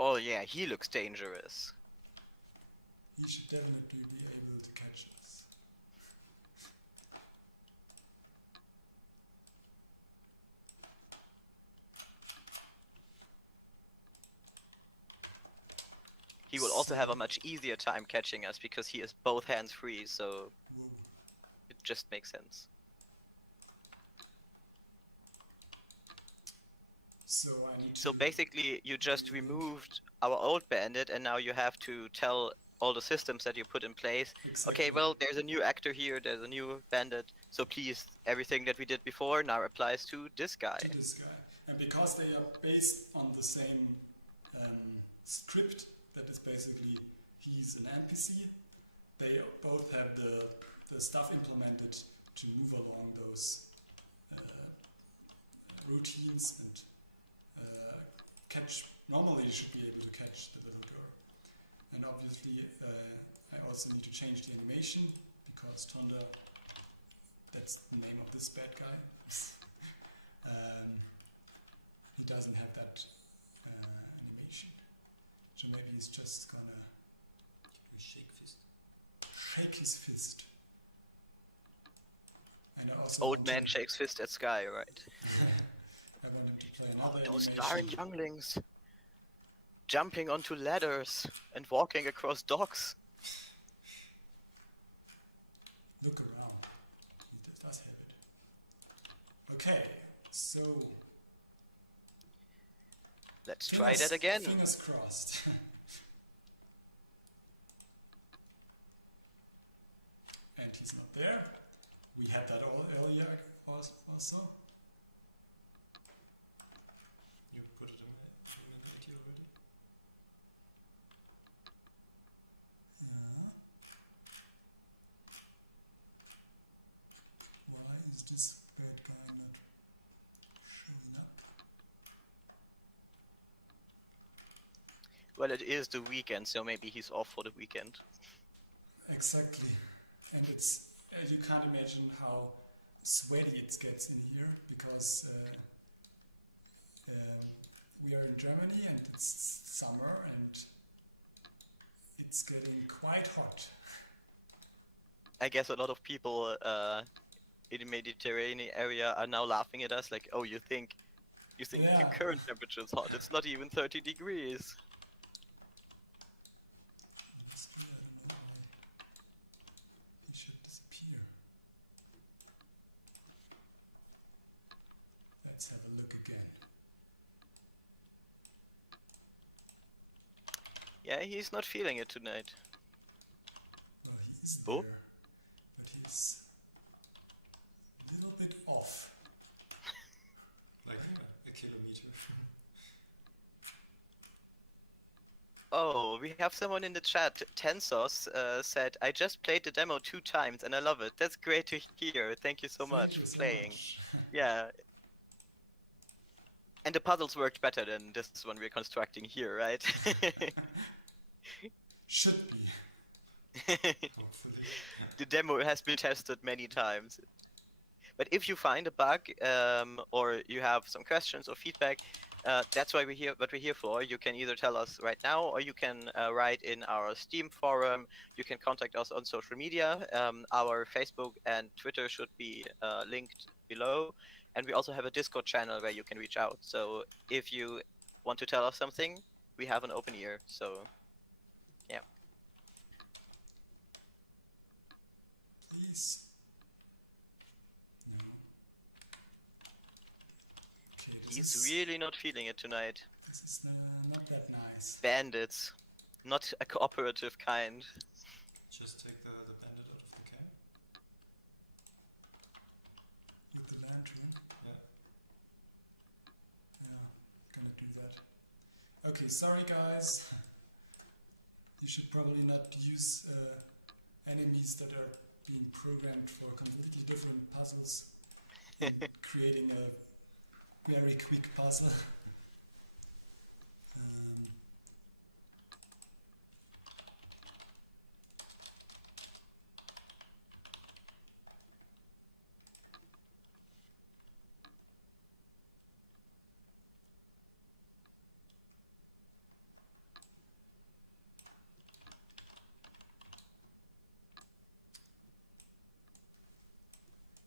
Oh yeah, he looks dangerous. He should definitely be able to catch us. He will also have a much easier time catching us because he is both hands free, so Whoa. it just makes sense. So I need So to... basically, you just removed our old bandit, and now you have to tell all the systems that you put in place. Exactly. Okay, well, there's a new actor here, there's a new bandit, so please, everything that we did before now applies to this guy. To this guy. And because they are based on the same script, that is basically he's an NPC, they both have the stuff implemented to move along those routines and catch. Normally you should be able to catch the little girl. And obviously I also need to change the animation because Tonda, that's the name of this bad guy. He doesn't have that animation. So maybe he's just gonna shake his fist. And I also Old want man to, shakes fist at sky, right? I want him to play another Those animation. darn younglings! Jumping onto ladders and walking across docks. Look around. He does have it. Okay, so Let's try that again. Fingers crossed. And he's not there. We had that all earlier also. You put it in the wiki already? Why is this bad guy not showing up? Well, it is the weekend, so maybe he's off for the weekend. Exactly. And it's you can't imagine how sweaty it gets in here because we are in Germany and it's summer and it's getting quite hot. I guess a lot of people in the Mediterranean area are now laughing at us, like, "Oh, you think the Yeah. current temperature is hot? It's not even 30 degrees." Honestly, I don't know why he should disappear. Let's have a look again. Yeah, he's not feeling it tonight. Well, he is Oh. there, but he's a little bit off. Like a kilometer. Oh, we have someone in the chat. Tensos said, "I just played the demo 2 times and I love it. That's great to hear. Thank you so Thank much you for so playing." much. Yeah. And the puzzles worked better than this one we're constructing here, right? Should be. Hopefully. The demo has been tested many times. But if you find a bug or you have some questions or feedback, that's why we're here. What we're here for. You can either tell us right now, or you can write in our Steam forum. You can contact us on social media. Our Facebook and Twitter should be linked below, and we also have a Discord channel where you can reach out. So if you want to tell us something, we have an open ear. So yeah. Please. No. Okay, He's really not feeling it tonight. this is not that nice. Bandits, not a cooperative kind. Just take the bandit out of the cam. With the lantern. Yeah. Yeah, gonna do that. Okay, sorry guys. You should probably not use enemies that are being programmed for completely different puzzles and creating a very quick puzzle.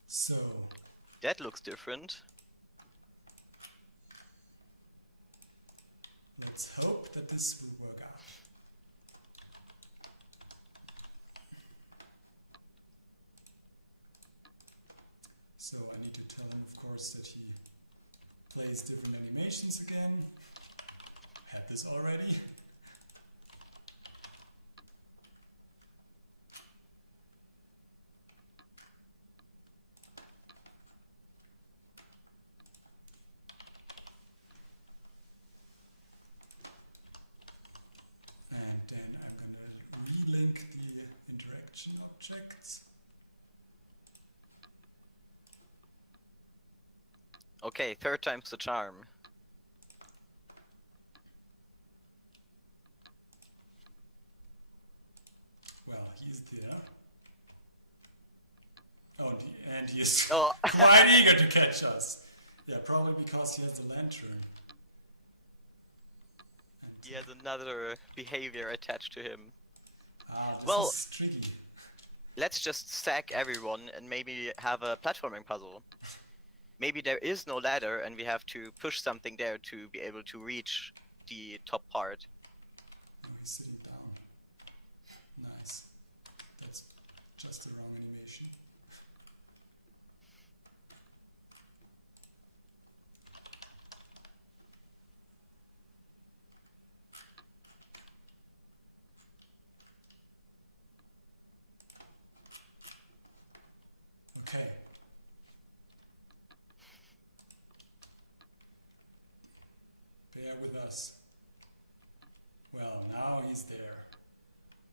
So, That looks different. let's hope that this will work out. course, that he plays different animations again. Had this already. And then I'm going to relink the interaction objects. Okay, third time's the charm. Well, he's there. Oh, and he is Oh. quite eager to catch us. Yeah, probably because he has the lantern. He has another behavior attached to him. This Well- is tricky. Let's just sack everyone and maybe have a platforming puzzle. Maybe there is no ladder and we have to push something there to be able to reach the top part. Oh, he's sitting down. Nice. That's just the wrong animation. Okay. Bear with us. Well, now he's there.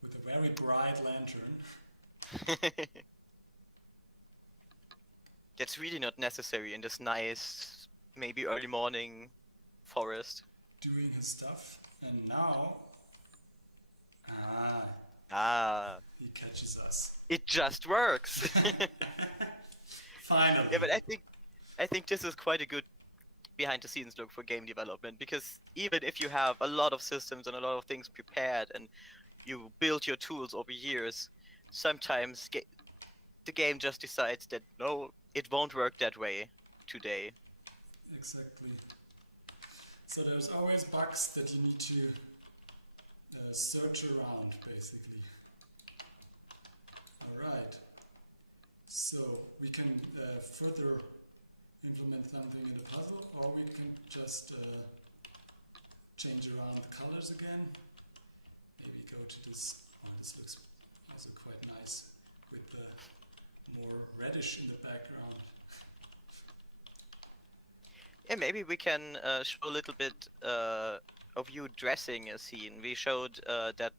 With a very bright lantern. That's really not necessary in this nice, maybe early morning forest. Doing his stuff. And now... Ah, he catches us. it just works. Finally. Yeah, but I think this is quite a good behind the scenes look for game development, because even if you have a lot of systems and a lot of things prepared and you build your tools over years, sometimes the game just decides that no, it won't work that way today. Exactly. So there's always bugs that you need to search around, basically. Alright. So we can further implement something in the puzzle, or we can just change around the colors again. Maybe go to this. Oh, this looks also quite nice with the more reddish in the background. Yeah, maybe we can show a little bit of you dressing a scene. We showed that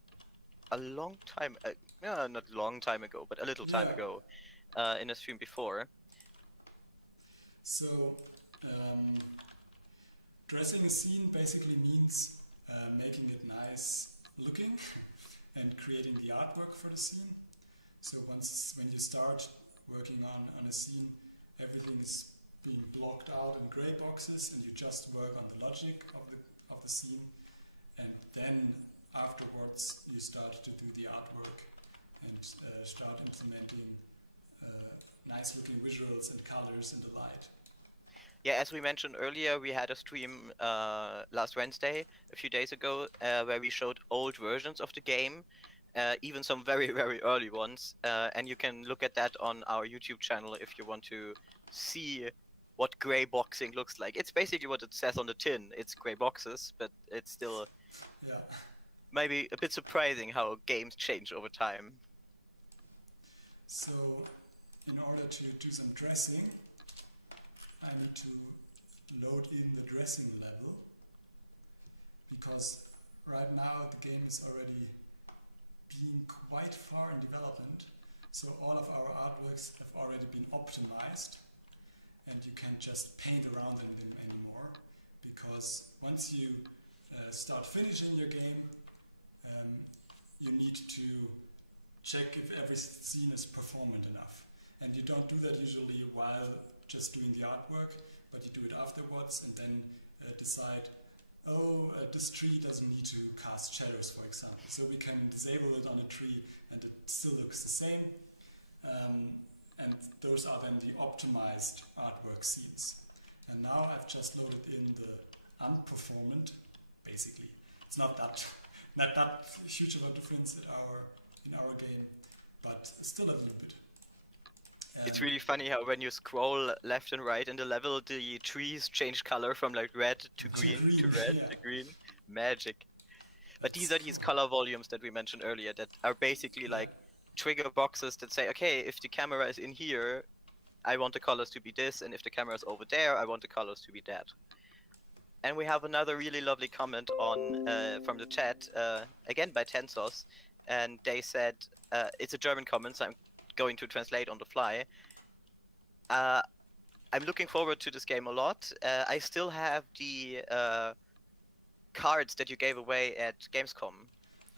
a long time, not a long time ago, but a little time Yeah. ago in a stream before. So, dressing a scene basically means making it nice looking and creating the artwork for the scene. So when you start working on a scene, everything is being blocked out in gray boxes, and you just work on the logic of the scene, and then afterwards you start to do the artwork and start implementing nice looking visuals and colors in the light. Yeah, as we mentioned earlier, we had a stream last Wednesday, a few days ago, where we showed old versions of the game, even some very, very early ones. And you can look at that on our YouTube channel if you want to see what gray boxing looks like. It's basically what it says on the tin. It's gray boxes, but it's still Yeah. maybe a bit surprising how games change over time. So, in order to do some dressing, I need to load in the dressing level, because right now the game is already being quite far in development, so all of our artworks have already been optimized, and you can't just paint around them anymore, because once you start finishing your game, you need to check if every scene is performant enough. And you don't do that usually while just doing the artwork, but you do it afterwards and then decide, this tree doesn't need to cast shadows, for example. So we can disable it on a tree and it still looks the same. And those are then the optimized artwork scenes. And now I've just loaded in the unperformant, basically. It's not that huge of a difference in our game, but still a little bit. It's really funny how when you scroll left and right in the level, the trees change color from like red to green to red yeah. to green. Magic. But these That's are these cool. color volumes that we mentioned earlier that are basically like trigger boxes that say, okay, if the camera is in here, I want the colors to be this, and if the camera is over there, I want the colors to be that. And we have another really lovely comment on from the chat, again by Tensos, and they said it's a German comment, so I'm going to translate on the fly. Uh, I'm looking forward to this game a lot. I still have the cards that you gave away at Gamescom,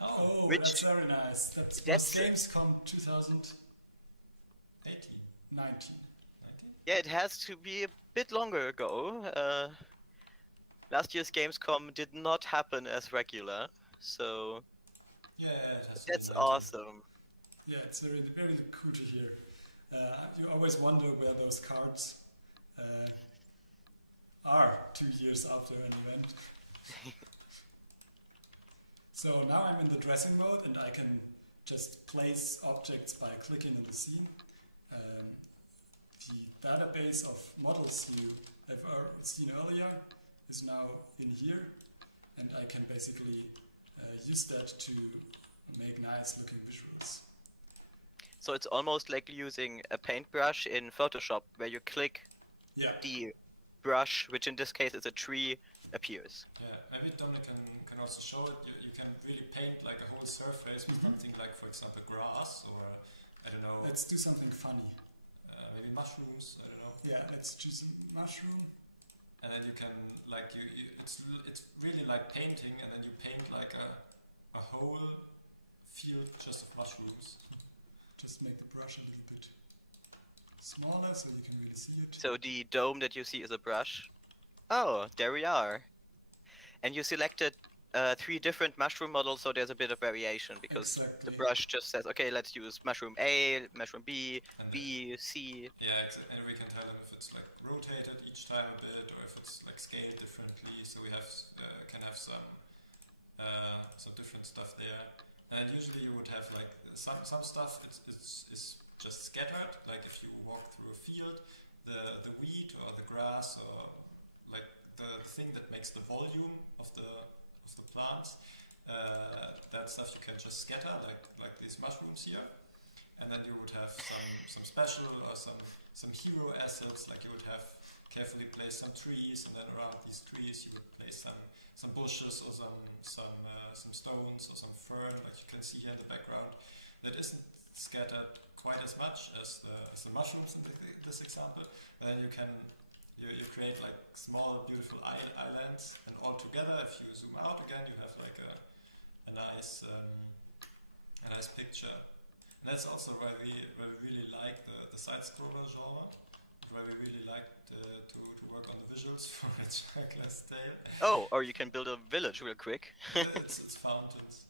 Oh, that's which very nice. That was that's Gamescom 2019. 19? yeah, it has to be a bit longer ago. Last year's Gamescom did not happen as regular, so Yeah, it has to be that's 19. awesome. Yeah, it's very, very cool to hear. You always wonder where those cards are 2 years after an event. So now I'm in the dressing mode and I can just place objects by clicking in the scene. The database of models you have seen earlier is now in here, and I can basically use that to make nice looking visuals. So it's almost like using a paintbrush in Photoshop, where you click Yeah, the brush, which in this case is a tree, appears. Yeah, maybe Dominic can also show it. You can really paint like a whole surface with something like, for example, grass or, I don't know, let's do something funny. maybe mushrooms, I don't know. Yeah, let's choose a mushroom. And then you can, like, it's really like painting, and then you paint like a whole field just of mushrooms. Just make the brush a little bit smaller so you can really see it. So the dome that you see is a brush. Oh, there we are. And you selected 3 different mushroom models, so there's a bit of variation because Exactly. the brush just says, okay, let's use mushroom A, mushroom B, And B, C. Yeah, and we can tell them if it's like rotated each time a bit, or if it's like scaled differently. So we have can have some different stuff there. And usually you would have like some stuff is just scattered. Like if you walk through a field, the weed or the grass or like the thing that makes the volume of the plants, that stuff you can just scatter like these mushrooms here. And then you would have some special or some hero assets, like you would have carefully place some trees, and then around these trees you would place some bushes or some stones or some fern, like you can see here in the background. That isn't scattered quite as much as the mushrooms in this example. And then you create like small beautiful islands, and all together, if you zoom out again, you have like a nice picture. And that's also why we really like the side-scroller genre, why we really like to work on the visuals for a Juggler's Tale. Oh, or you can build a village real quick. It's fountains.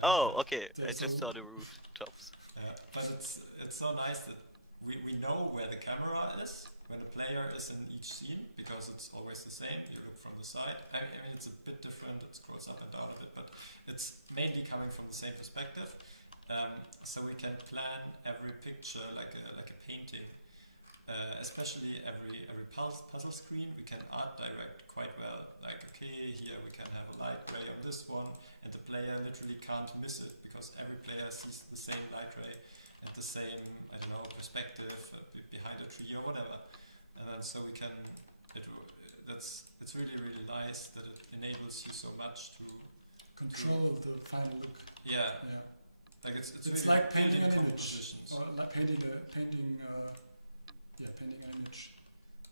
Oh, okay. I That's just all. saw the rooftops. Yeah, but it's so nice that we know where the camera is when the player is in each scene, because it's always the same. You look from the side. I mean, it's a bit different. It scrolls up and down a bit, but it's mainly coming from the same perspective. So we can plan every picture like a painting, especially every puzzle screen. We can art direct quite well. Like, okay, here we can have a light ray on this one, and the player literally can't miss it because every player sees the same light ray and the same, I don't know, perspective behind a tree or whatever. So we can. It's really nice that it enables you so much to Control the final look. Yeah. Yeah. Like it's It's really like painting an image, compositions. or like painting an image,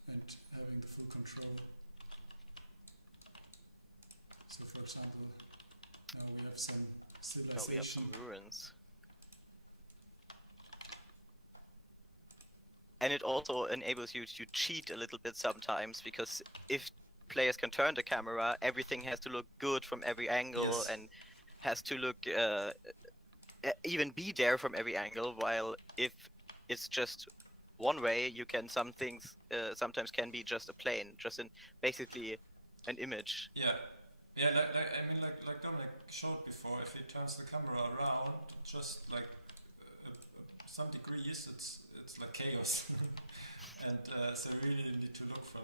and having the full control. So, for example, now we have some civilization. Oh, we have some ruins. And it also enables you to cheat a little bit sometimes, because if players can turn the camera, everything has to look good from every angle, Yes. and has to look even be there from every angle. While if it's just one way, you can some things sometimes can be just a plane, just basically an image. Yeah, like Dominic showed before, if he turns the camera around just like some degrees, it's like chaos, and so you really need to look from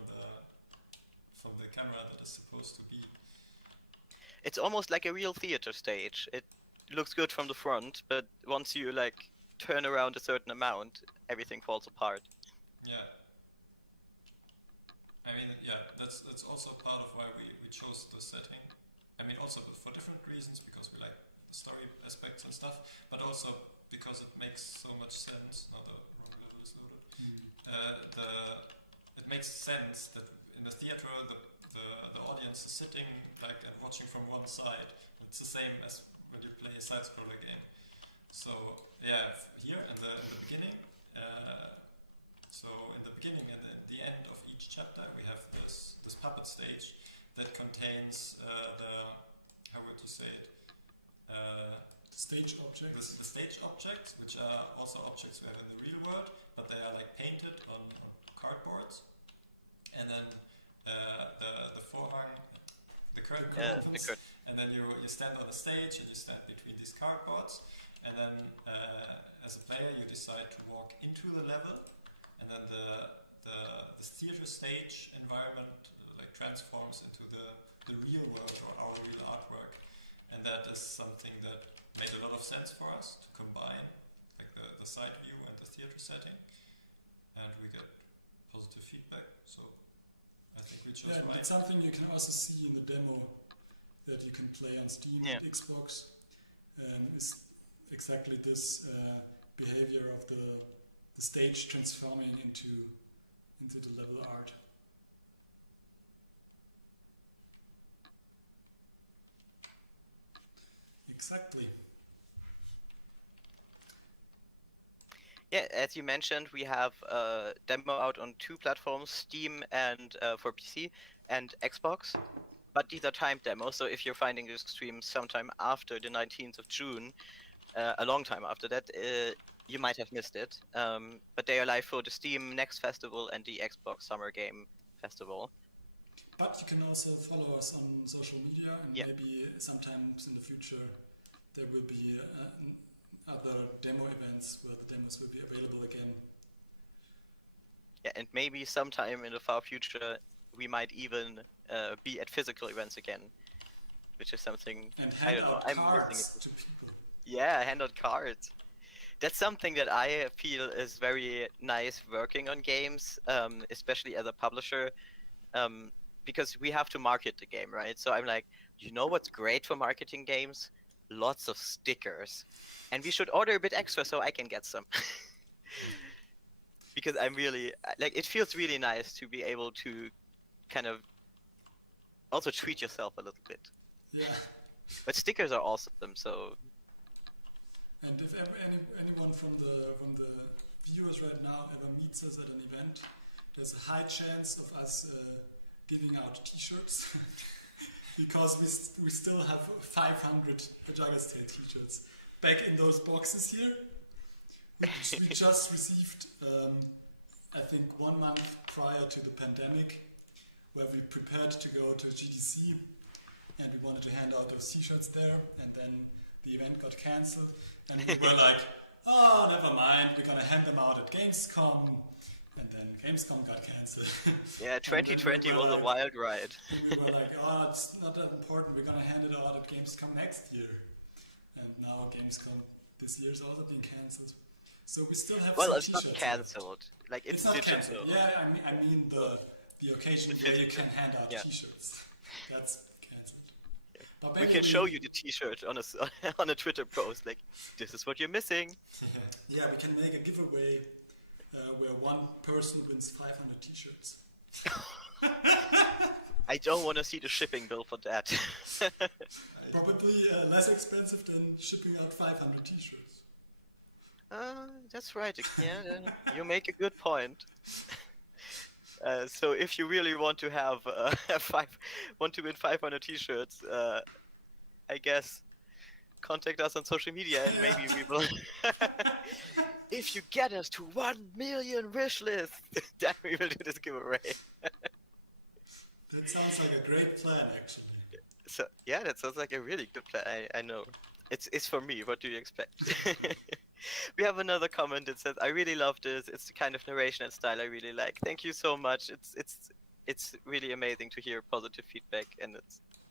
the camera that is supposed to be. It's almost like a real theater stage. It looks good from the front, but once you like turn around a certain amount, everything falls apart. Yeah. I mean, yeah, that's also part of why we chose the setting. I mean, also for different reasons, because we like the story aspects and stuff, but also because it makes so much sense. Now the wrong level is loaded. It makes sense that in the theater the audience is sitting like and watching from one side. It's the same as when you play a side-scroller game. So yeah, here in the beginning. So in the beginning and in the end of each chapter, we have this puppet stage that contains how would you say it? Stage objects. The stage objects, which are also objects we have in the real world, but they are like painted on cardboards. And then the forehang, the curtain opens, and then you stand on a stage and you stand between these cardboards. And then as a player, you decide to walk into the level. And then the theater stage environment like transforms into the real world or our real artwork, and that is something that made a lot of sense for us to combine, like the side view and the theater setting, and we get positive feedback. So I think we chose right. It's something you can also see in the demo that you can play on Steam and Xbox. Is exactly this behavior of the stage transforming into the level art. Exactly. Yeah, as you mentioned, we have a demo out on 2 platforms, Steam and for PC and Xbox. But these are timed demos, so if you're finding this stream sometime after the 19th of June, a long time after that, you might have missed it. But they are live for the Steam Next Festival and the Xbox Summer Game Festival. But you can also follow us on social media, and maybe sometimes in the future there will be other demo events where the demos will be available again. Yeah, and maybe sometime in the far future we might even be at physical events again, which is something and I don't know. I'm cards missing it. to people. Yeah, hand out cards. That's something that I feel is very nice working on games, especially as a publisher, because we have to market the game, right? So I'm like, you know what's great for marketing games? Lots of stickers. And we should order a bit extra so I can get some. Because I'm really, like, it feels really nice to be able to kind of also treat yourself a little bit. Yeah. But stickers are awesome, so. And if ever anyone from the viewers right now ever meets us at an event, there's a high chance of us giving out T-shirts because we still have 500 Juggler's Tale T-shirts back in those boxes here. We just received, I think, 1 month prior to the pandemic, where we prepared to go to GDC, and we wanted to hand out those T-shirts there, and then the event got cancelled, and we were like, oh, never mind, we're gonna hand them out at Gamescom, and then Gamescom got cancelled. Yeah, 2020 was a wild ride. And we were like, oh, it's not that important, we're gonna hand it out at Gamescom next year. And now Gamescom this year is also being cancelled. So we still have well, some it's not T-shirts. cancelled. Like, it's not digital. cancelled. Yeah, I mean the occasion where you can hand out T-shirts. That's cancelled. Yeah. But we can show you the T-shirt on on a Twitter post. Like, this is what you're missing. Yeah, we can make a giveaway where one person wins 500 T-shirts. I don't want to see the shipping bill for that. Probably less expensive than shipping out 500 T-shirts. That's right. Yeah, you make a good point. So if you really want to have want to win 500 T-shirts, I guess contact us on social media and maybe we will. If you get us to 1 million wish list, then we will do this giveaway. That sounds like a great plan, actually. So yeah, that sounds like a really good plan. I know. It's for me. What do you expect? We have another comment that says, "I really love this. It's the kind of narration and style I really like. Thank you so much. It's really amazing to hear positive feedback, and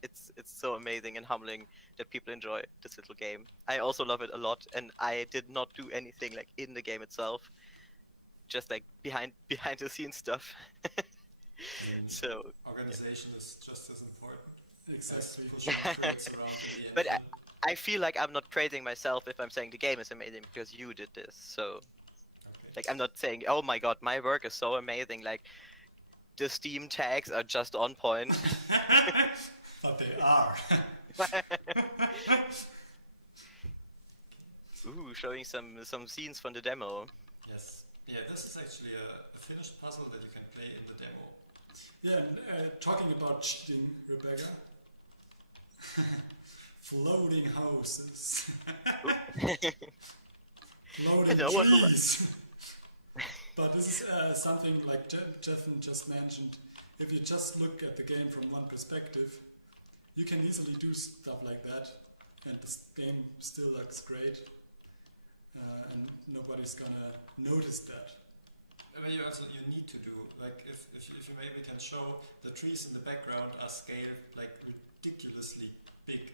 it's so amazing and humbling that people enjoy this little game. I also love it a lot, and I did not do anything like in the game itself, just like behind the scenes stuff. So, Organization is just as important Exactly. as pushing crates around in the but engine. I feel like I'm not praising myself if I'm saying the game is amazing because you did this. So, Okay. like, I'm not saying, oh my god, my work is so amazing. Like, the Steam tags are just on point. But they are. Ooh, showing some scenes from the demo. Yes. Yeah, this is actually a finished puzzle that you can play in the demo. Yeah, and talking about cheating, Rebecca. Floating houses. Floating No one will- trees. But this is something like Jeffen just mentioned. If you just look at the game from one perspective, you can easily do stuff like that, and this game still looks great, and nobody's gonna notice that. But you need to do, like, if you maybe can show the trees in the background are scaled like ridiculously big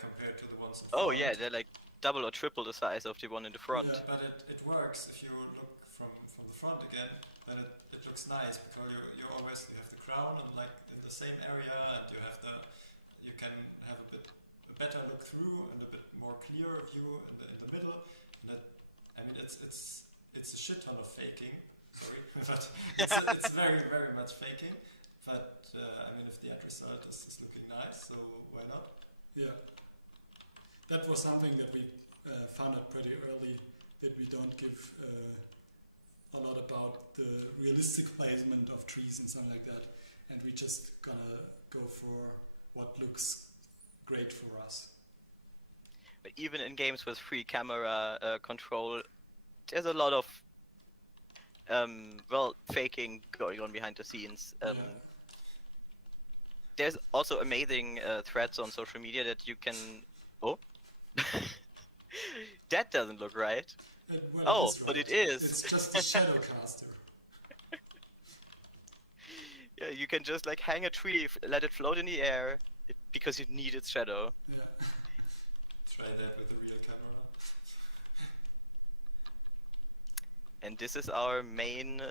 compared to the ones in front. Oh yeah, they're like double or triple the size of the one in the front. Yeah. But it works if you look from the front again, then it looks nice because you have the crown and like in the same area, and you can have a better look through and a bit more clearer view in the middle. And it's a shit ton of faking. Sorry, but it's very very much faking. But if the end result is looking nice, so why not? Yeah. That was something that we found out pretty early, that we don't give a lot about the realistic placement of trees and something like that, and we just gonna go for what looks great for us. But even in games with free camera control, there's a lot of faking going on behind the scenes. Yeah. There's also amazing threads on social media that you can. Oh, that doesn't look right. Well, Oh, that's but right. it is. It's just a shadow caster. Yeah, you can just like hang a tree, let it float in the air, because you need its shadow. Yeah. Try that with a real camera. And this is our main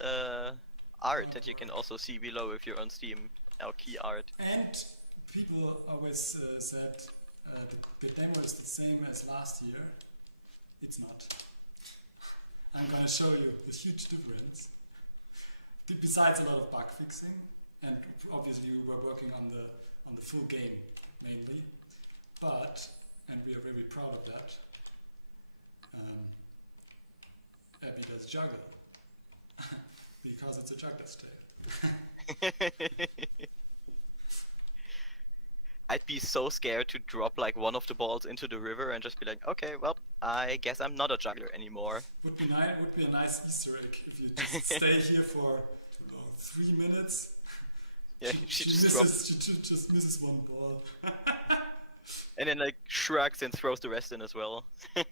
art that you can also see below if you're on Steam. Our key art. And people always said the demo is the same as last year. It's not. I'm gonna show you the huge difference. Besides a lot of bug fixing, and obviously we were working on the full game mainly, but, and we are very proud of that, Abby does juggle, because it's a juggler's tale. I'd be so scared to drop like one of the balls into the river and just be like, okay, well, I guess I'm not a juggler anymore. Would be a nice Easter egg if you just stay here for 3 minutes. Yeah, she just drops. She just misses one ball. And then like shrugs and throws the rest in as well. Maybe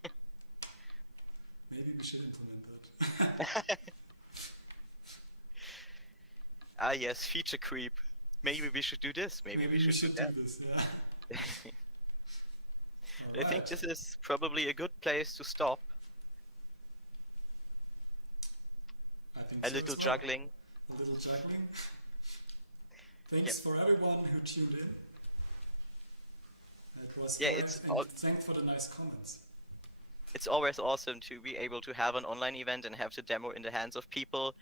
we should implement that. Ah yes, feature creep. Maybe we should do this. Maybe we should do that. this, yeah. I think this is probably a good place to stop. I think A so little as well. juggling. A little juggling. Thanks for everyone who tuned in. It was Yeah, fun, it's and all- thanks for the nice comments. It's always awesome to be able to have an online event and have the demo in the hands of people.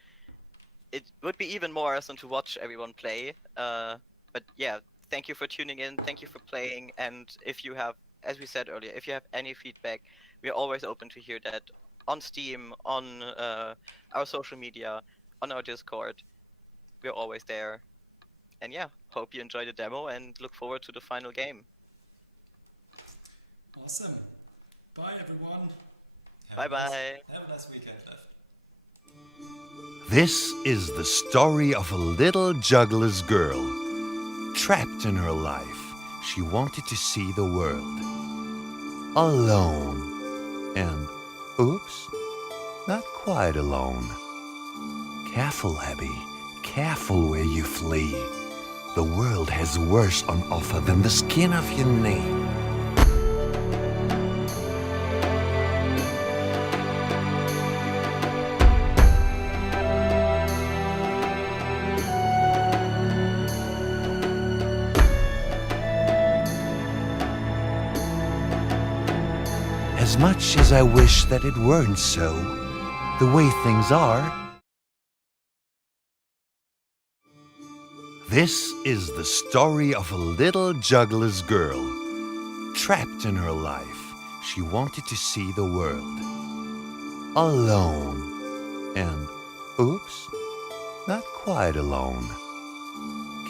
It would be even more awesome to watch everyone play. But yeah, thank you for tuning in. Thank you for playing. And if you have, as we said earlier, if you have any feedback, we're always open to hear that on Steam, on our social media, on our Discord. We're always there. And yeah, hope you enjoy the demo and look forward to the final game. Awesome. Bye, everyone. Bye-bye. Have a nice weekend left. This is the story of a little juggler's girl. Trapped in her life, she wanted to see the world. alone, and oops, not quite alone. Careful, Abby, careful where you flee. The world has worse on offer than the skin of your knee. As much as I wish that it weren't so, the way things are. This is the story of a little juggler's girl. Trapped in her life, she wanted to see the world. Alone, and oops, not quite alone.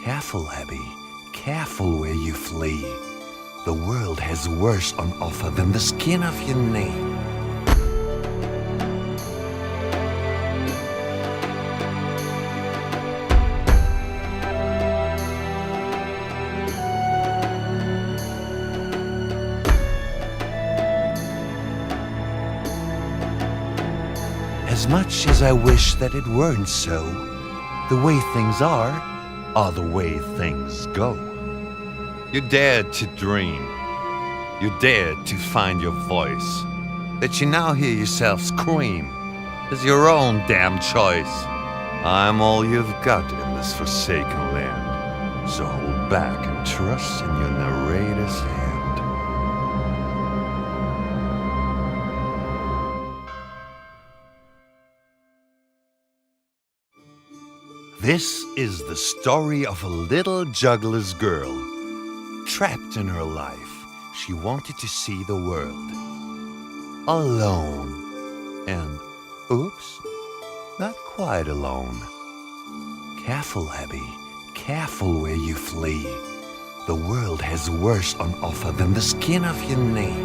Careful, Abby, careful where you flee. The world has worse on offer than the skin of your knee. As much as I wish that it weren't so, the way things are the way things go. You dared to dream. You dared to find your voice. That you now hear yourself scream is your own damn choice. I'm all you've got in this forsaken land, so hold back and trust in your narrator's hand. This is the story of a little juggler's girl. Trapped in her life, she wanted to see the world. Alone, and oops, not quite alone. Careful, Abby, careful where you flee. The world has worse on offer than the skin of your knee.